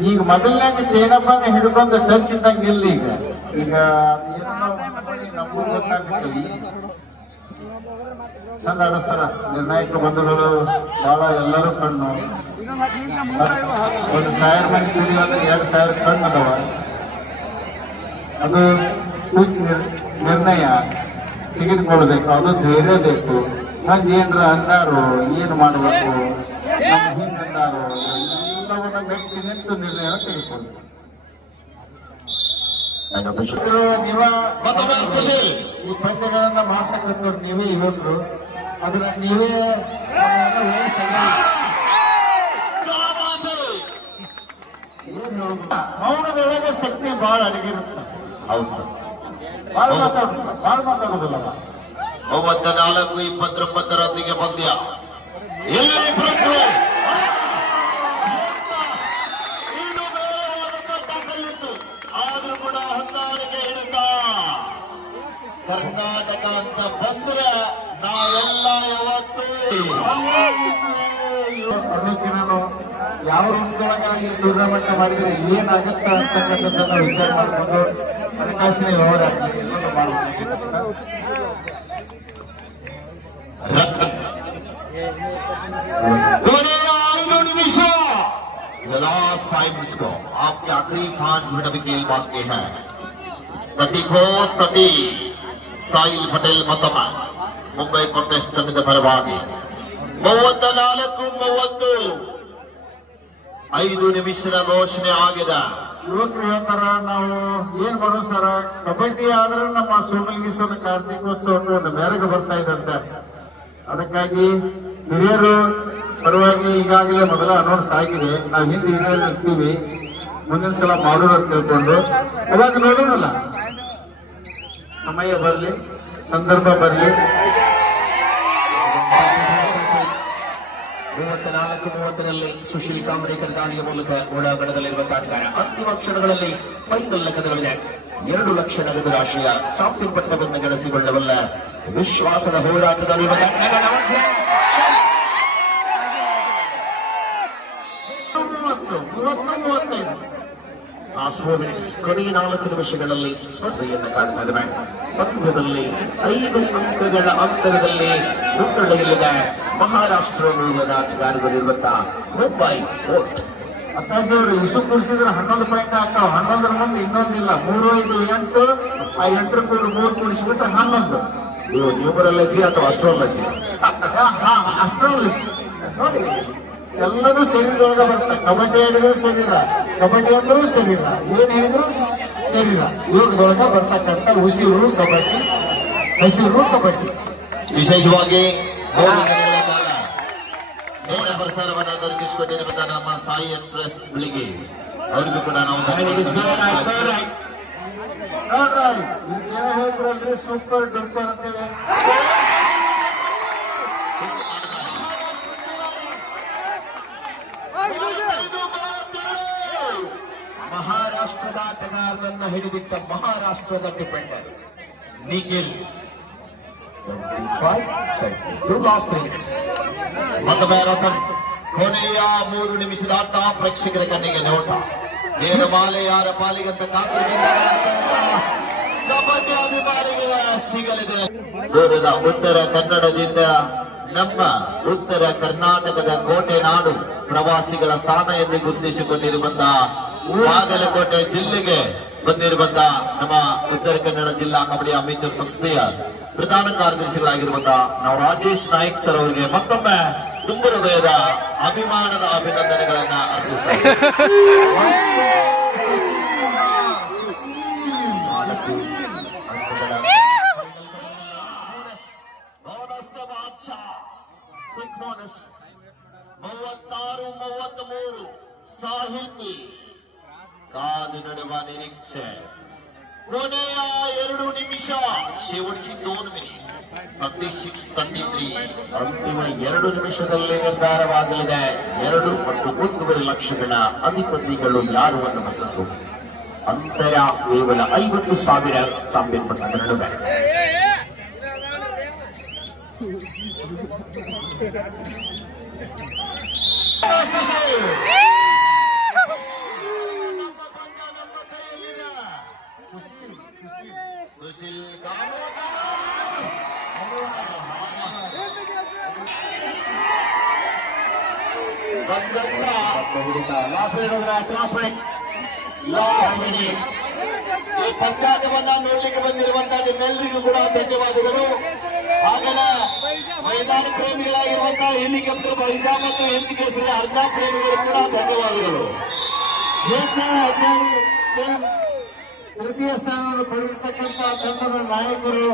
ಈಗ ಮೊದಲನೇ ಚೈನಪ್ಪನ ಹಿಡ್ಕೊಂಡು ಟಚ್ ಇದ್ದಂಗೆ ಇಲ್ಲ. ಈಗ ನಮಗೂ ಗೊತ್ತಾಗ್ತದೆ, ಚಂದ ಆಡಿಸ್ತಾರ ನಿರ್ಣಾಯಕ ಬಂಧುಗಳು ಬಹಳ ಎಲ್ಲರೂ ಕಣ್ಣು. ಒಂದು 1000 ಮಂದಿ ಕುಡಿಯೋದು 2000 ಕಣ್ಣು ಅದಾವ. ಅದು ನಿರ್ಣಯ ತೆಗೆದುಕೊಳ್ಬೇಕು, ಅದು ಧೈರ್ಯ ಬೇಕು. ಮಂದಿ ಏನ್ರ ಅಂದಾರು ಏನು ಮಾಡಬೇಕು, ಹಿಂಗೆ ಅಂದಾರು ಎಲ್ಲವನ್ನ ಮೆಟ್ಟಿ ನಿಂತು ನಿರ್ಣಯ ತೆಗೆದುಕೊಳ್ಬೇಕು. ಸುಶೀಲ್ ಈ ಪಂದ್ಯಗಳನ್ನ ಮಾಡ್ತಕ್ಕಂಥವ್ರು ನೀವೇ ಯುವಕರು, ಅದನ್ನ ನೀವೇ ಮೌನದೊಳಗೆ ಶಕ್ತಿ ಬಹಳ ಅಡಗಿರುತ್ತೆ. ಹೌದು ಸರ್. ಬಹಳ ಮಾತಾಡೋದಿಲ್ಲ. 34-29 ಪಂದ್ಯ. ಎಲ್ಲಿ ಪೃಥ್ವಿ ಆದ್ರೂ ಕೂಡ ಹೊಂದಾಣಿಕೆ ಹಿಡಿತ. ಕರ್ನಾಟಕ ಅಂತ ಬಂದ್ರೆ ನಾವೆಲ್ಲ ಇವತ್ತು ಅದಕ್ಕೆ ನಾನು ಯಾವ ರೂಪದೊಳಗ ಈ ಟೂರ್ನಮೆಂಟ್ ಮಾಡಿದ್ರೆ ಏನಾಗತ್ತ ಅಂತಕ್ಕಂಥದ್ದನ್ನ ವಿಚಾರ ಮಾಡಿಕೊಂಡು ಹಣಕಾಸಿನ ವ್ಯವಹಾರ ಆಗಲಿ ಎಲ್ಲರೂ ಮಾಡಬೇಕು. The last 5 minutes को आपके आखिरी 5 मिनट अभी खेल बाकी है. 34-30 ಸಾಯಿಲ್ ಪಟೇಲ್ ಮತಮ ಮುಂಬೈ ಕಾಂಟೆಸ್ಟ್ ತಂಡದ ಪರವಾಗಿ 34-30 5 ನಿಮಿಷದ ಘೋಷಣೆ ಆಗಿದೆ. ಯುವಕರು ಹೇಳ್ತಾರ ನಾವು ಏನ್ ಮಾಡೋದು ಸರ, ಕಬಡ್ಡಿ ಆದ್ರೆ ನಮ್ಮ ಸೋಮಲಿಂಗೇಶ್ವರ ಕಾರ್ತಿಕೋತ್ಸವಕ್ಕೆ ಒಂದು ಮೆರಗು ಬರ್ತಾ ಇದಂತೆ. ಅದಕ್ಕಾಗಿ ಹಿರಿಯರು ಪರವಾಗಿ ಈಗಾಗಲೇ ಮೊದಲ ಅನೌನ್ಸ್ ಆಗಿದೆ. ನಾವು ಹಿಂದೆ ಹಿರಿಯರು ಇರ್ತೀವಿ, ಮುಂದಿನ ಸಲ ಮಾಡೋರು ಅಂತ ತಿಳ್ಕೊಂಡು ಅವಾಗ ನೋಡೋಣಲ್ಲ. ಸಮಯ ಬರಲಿ, ಸಂದರ್ಭ ಬರಲಿ. 34-30 ಸುಶೀಲ್ ಕಾಂಬ್ರೇಕರ್ ದಾಳಿಯ ಮೂಲಕ ಒಳಗಡದಲ್ಲಿರುವ ಆಟಗಾರ. ಅಂತಿಮ ಕ್ಷಣಗಳಲ್ಲಿ ಫೈನಲ್ ಕದನವಿದೆ. 2 ಲಕ್ಷ ನಗದು ರಾಶಿಯ ಚಾಂಪಿಯನ್ ಪಟ್ಟವನ್ನು ಗಳಿಸಿಕೊಳ್ಳಬಲ್ಲ ವಿಶ್ವಾಸದ ಹೋರಾಟದಲ್ಲಿರುವ ತಂಡಗಳ ಮಧ್ಯೆ 30-35 ಕೊನೆಯ 4 ನಿಮಿಷಗಳಲ್ಲಿ ಸ್ಪರ್ಧೆಯನ್ನು ಕಾಣ್ತಾ ಇದ್ದಾವೆ. ಪಂದ್ಯದಲ್ಲಿ 5 ಅಂಕಗಳ ಅಂತರದಲ್ಲಿ ಮುನ್ನಡೆಯಲ್ಲಿದೆ ಮಹಾರಾಷ್ಟ್ರ ಮೂಲದ ಆಟಗಾರರಿರುವಂತಹ ಮುಂಬೈ ಕೋರ್ಟ್. ಅತ್ತಾಜಿ ಅವರು ಇಸು ಕೂಡಿಸಿದ್ರೆ 11 ಪಾಯಿಂಟ್ ಹಾಕಾವ. 11 ಮುಂದೆ ಇನ್ನೊಂದಿಲ್ಲ. 3, 5, 8. ಆ 8 ಕೂಡ 3 ಕೂಡಿಸಿಬಿಟ್ರೆ 11. ನೀವು ನ್ಯೂಮರಾಲಜಿ ಅಥವಾ ಅಸ್ಟ್ರಾಲಜಿ? ಅಸ್ಟ್ರಾಲಜಿ ನೋಡಿ, ಎಲ್ಲದೂ ಸೇರಿದೊಳಗ ಬರ್ತದೆ. ಕಬಡ್ಡಿ ಹೇಳಿದ್ರು ಸೇರಿಲ್ಲ, ಕಬಡ್ಡಿ ಅಂದ್ರೂ ಸೇರಿಲ್ಲ, ಏನ್ ಹೇಳಿದ್ರು ಸೇರಿಲ್ಲ. ಯೋಗದೊಳಗ ಬರ್ತಕ್ಕಂಥ ಉಸಿರು ಕಬಡ್ಡಿ, ಹಸಿರು ಕಬಡ್ಡಿ. ವಿಶೇಷವಾಗಿ 3 ದಿನಗಳ ಕಾಲ ನೇರ ಪ್ರಸಾರವನ್ನು ದೊರಕಿಸಿಕೊಟ್ಟಿರುವಂತ ನಮ್ಮ ಸಾಯಿ ಎಕ್ಸ್ಪ್ರೆಸ್ ಬೆಳಿಗ್ಗೆ ಅವರಿಗೂ ಕೂಡ ನಾವು ನೋಡ್ರಿ ಏನೋ ಹೇಳಿದ್ರಲ್ರಿ ಸೂಪರ್ ಡೂಪರ್ ಅಂತೇಳಿ. ಮಹಾರಾಷ್ಟ್ರದ ಆಟಗಾರರನ್ನು ಹಿಡಿದಿಟ್ಟ ಮಹಾರಾಷ್ಟ್ರದ ಡಿಫೆಂಡರ್ ನಿಖಿಲ್ 25-32 ಲಾಸ್ಟ್ 3 ಮಿನಿಟ್ಸ್. ಮತ್ತೊಮ್ಮೆ ರತನ್ ಕೊನೆಯ 3 ನಿಮಿಷದ ಆಟ ಪ್ರೇಕ್ಷಕರ ಕಣ್ಣಿಗೆ ನೋಟ. ಜೇನುಮಾಲೆ ಯಾರ ಪಾಲಿಗಂತ ಕಾತುರದಿಂದ ಕಬಡ್ಡಿ ಅಭಿಮಾನಿಗಳ ಸಿಗಲಿದೆ. ದೂರದ ಉತ್ತರ ಕನ್ನಡದಿಂದ ನಮ್ಮ ಉತ್ತರ ಕರ್ನಾಟಕದ ಕೋಟೆ ನಾಡು ಪ್ರವಾಸಿಗಳ ಸ್ಥಾನ ಎಂದು ಗುರುತಿಸಿಕೊಂಡಿರುವಂತಹ ಬಾಗಲಕೋಟೆ ಜಿಲ್ಲೆಗೆ ಬಂದಿರುವಂತಹ ನಮ್ಮ ಉತ್ತರ ಕನ್ನಡ ಜಿಲ್ಲಾ ಕಬಡ್ಡಿ ಅಮೇಚರ್ ಸಂಸ್ಥೆಯ ಪ್ರಧಾನ ಕಾರ್ಯದರ್ಶಿಗಳಾಗಿರುವಂತಹ ನಾವು ರಾಜೇಶ್ ನಾಯ್ಕ್ ಸರ್ ಅವರಿಗೆ ಮತ್ತೊಮ್ಮೆ ತುಂಬ ಹೃದಯದ ಅಭಿಮಾನದ ಅಭಿನಂದನೆಗಳನ್ನ ಅರ್ಪಿಸ್ತಾರೆ. ಕ್ವಿಕ್ ಬೋನಸ್ 36-33 ಸಾಹಿತಿ ಕಾದು ನಡುವ ನಿರೀಕ್ಷೆ. ಕೊನೆಯ 2 ನಿಮಿಷ, शेवटची 2 ಮಿನಿಟ್ 36-33. ಅಂತಿಮ 2 ನಿಮಿಷದಲ್ಲಿ ನಿರ್ಧಾರವಾಗಲಿದೆ 2 ಮತ್ತು 1 ಲಕ್ಷಗಳ ಅಧಿಪತಿಗಳು ಯಾರು ಅನ್ನುವಂಥದ್ದು. ಅಂತರ ಕೇವಲ 50,000 ಚಾಂಪಿಯನ್ ಪಟ್ಟದ ನಡುವೆ. ಸುಶೀಲ್ ಈ ಪಂದ್ಯಾಟವನ್ನ ನೋಡ್ಲಿಕ್ಕೆ ಬಂದಿರುವಂತಹ ನಿಮ್ಮೆಲ್ಲರಿಗೂ ಕೂಡ ಧನ್ಯವಾದಗಳು. ಹಾಗೆಯೇ ಮೈದಾನ ಪ್ರೇಮಿಗಳಾಗಿರುವಂತಹ ಹೆಲಿಕಾಪ್ಟರ್ ಬೈಜಾ ಮತ್ತು ಹೆಂದಿ ಕೇಸರಿ ಅರ್ಧ ಪ್ರೇಮಿಗಳು ಕೂಡ ಧನ್ಯವಾದಗಳು. ತೃತೀಯ ಸ್ಥಾನವನ್ನು ಪಡೆದಿರ್ತಕ್ಕಂಥ ತಂಡದ ನಾಯಕರು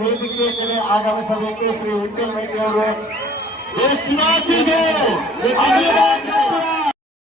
ವೇದಿಕೆಯ ಕಡೆ ಆಗಮಿಸಬೇಕು. ಶ್ರೀ ವಿಠಲ್ ರೆಡ್ಡಿ ಅವರು This match is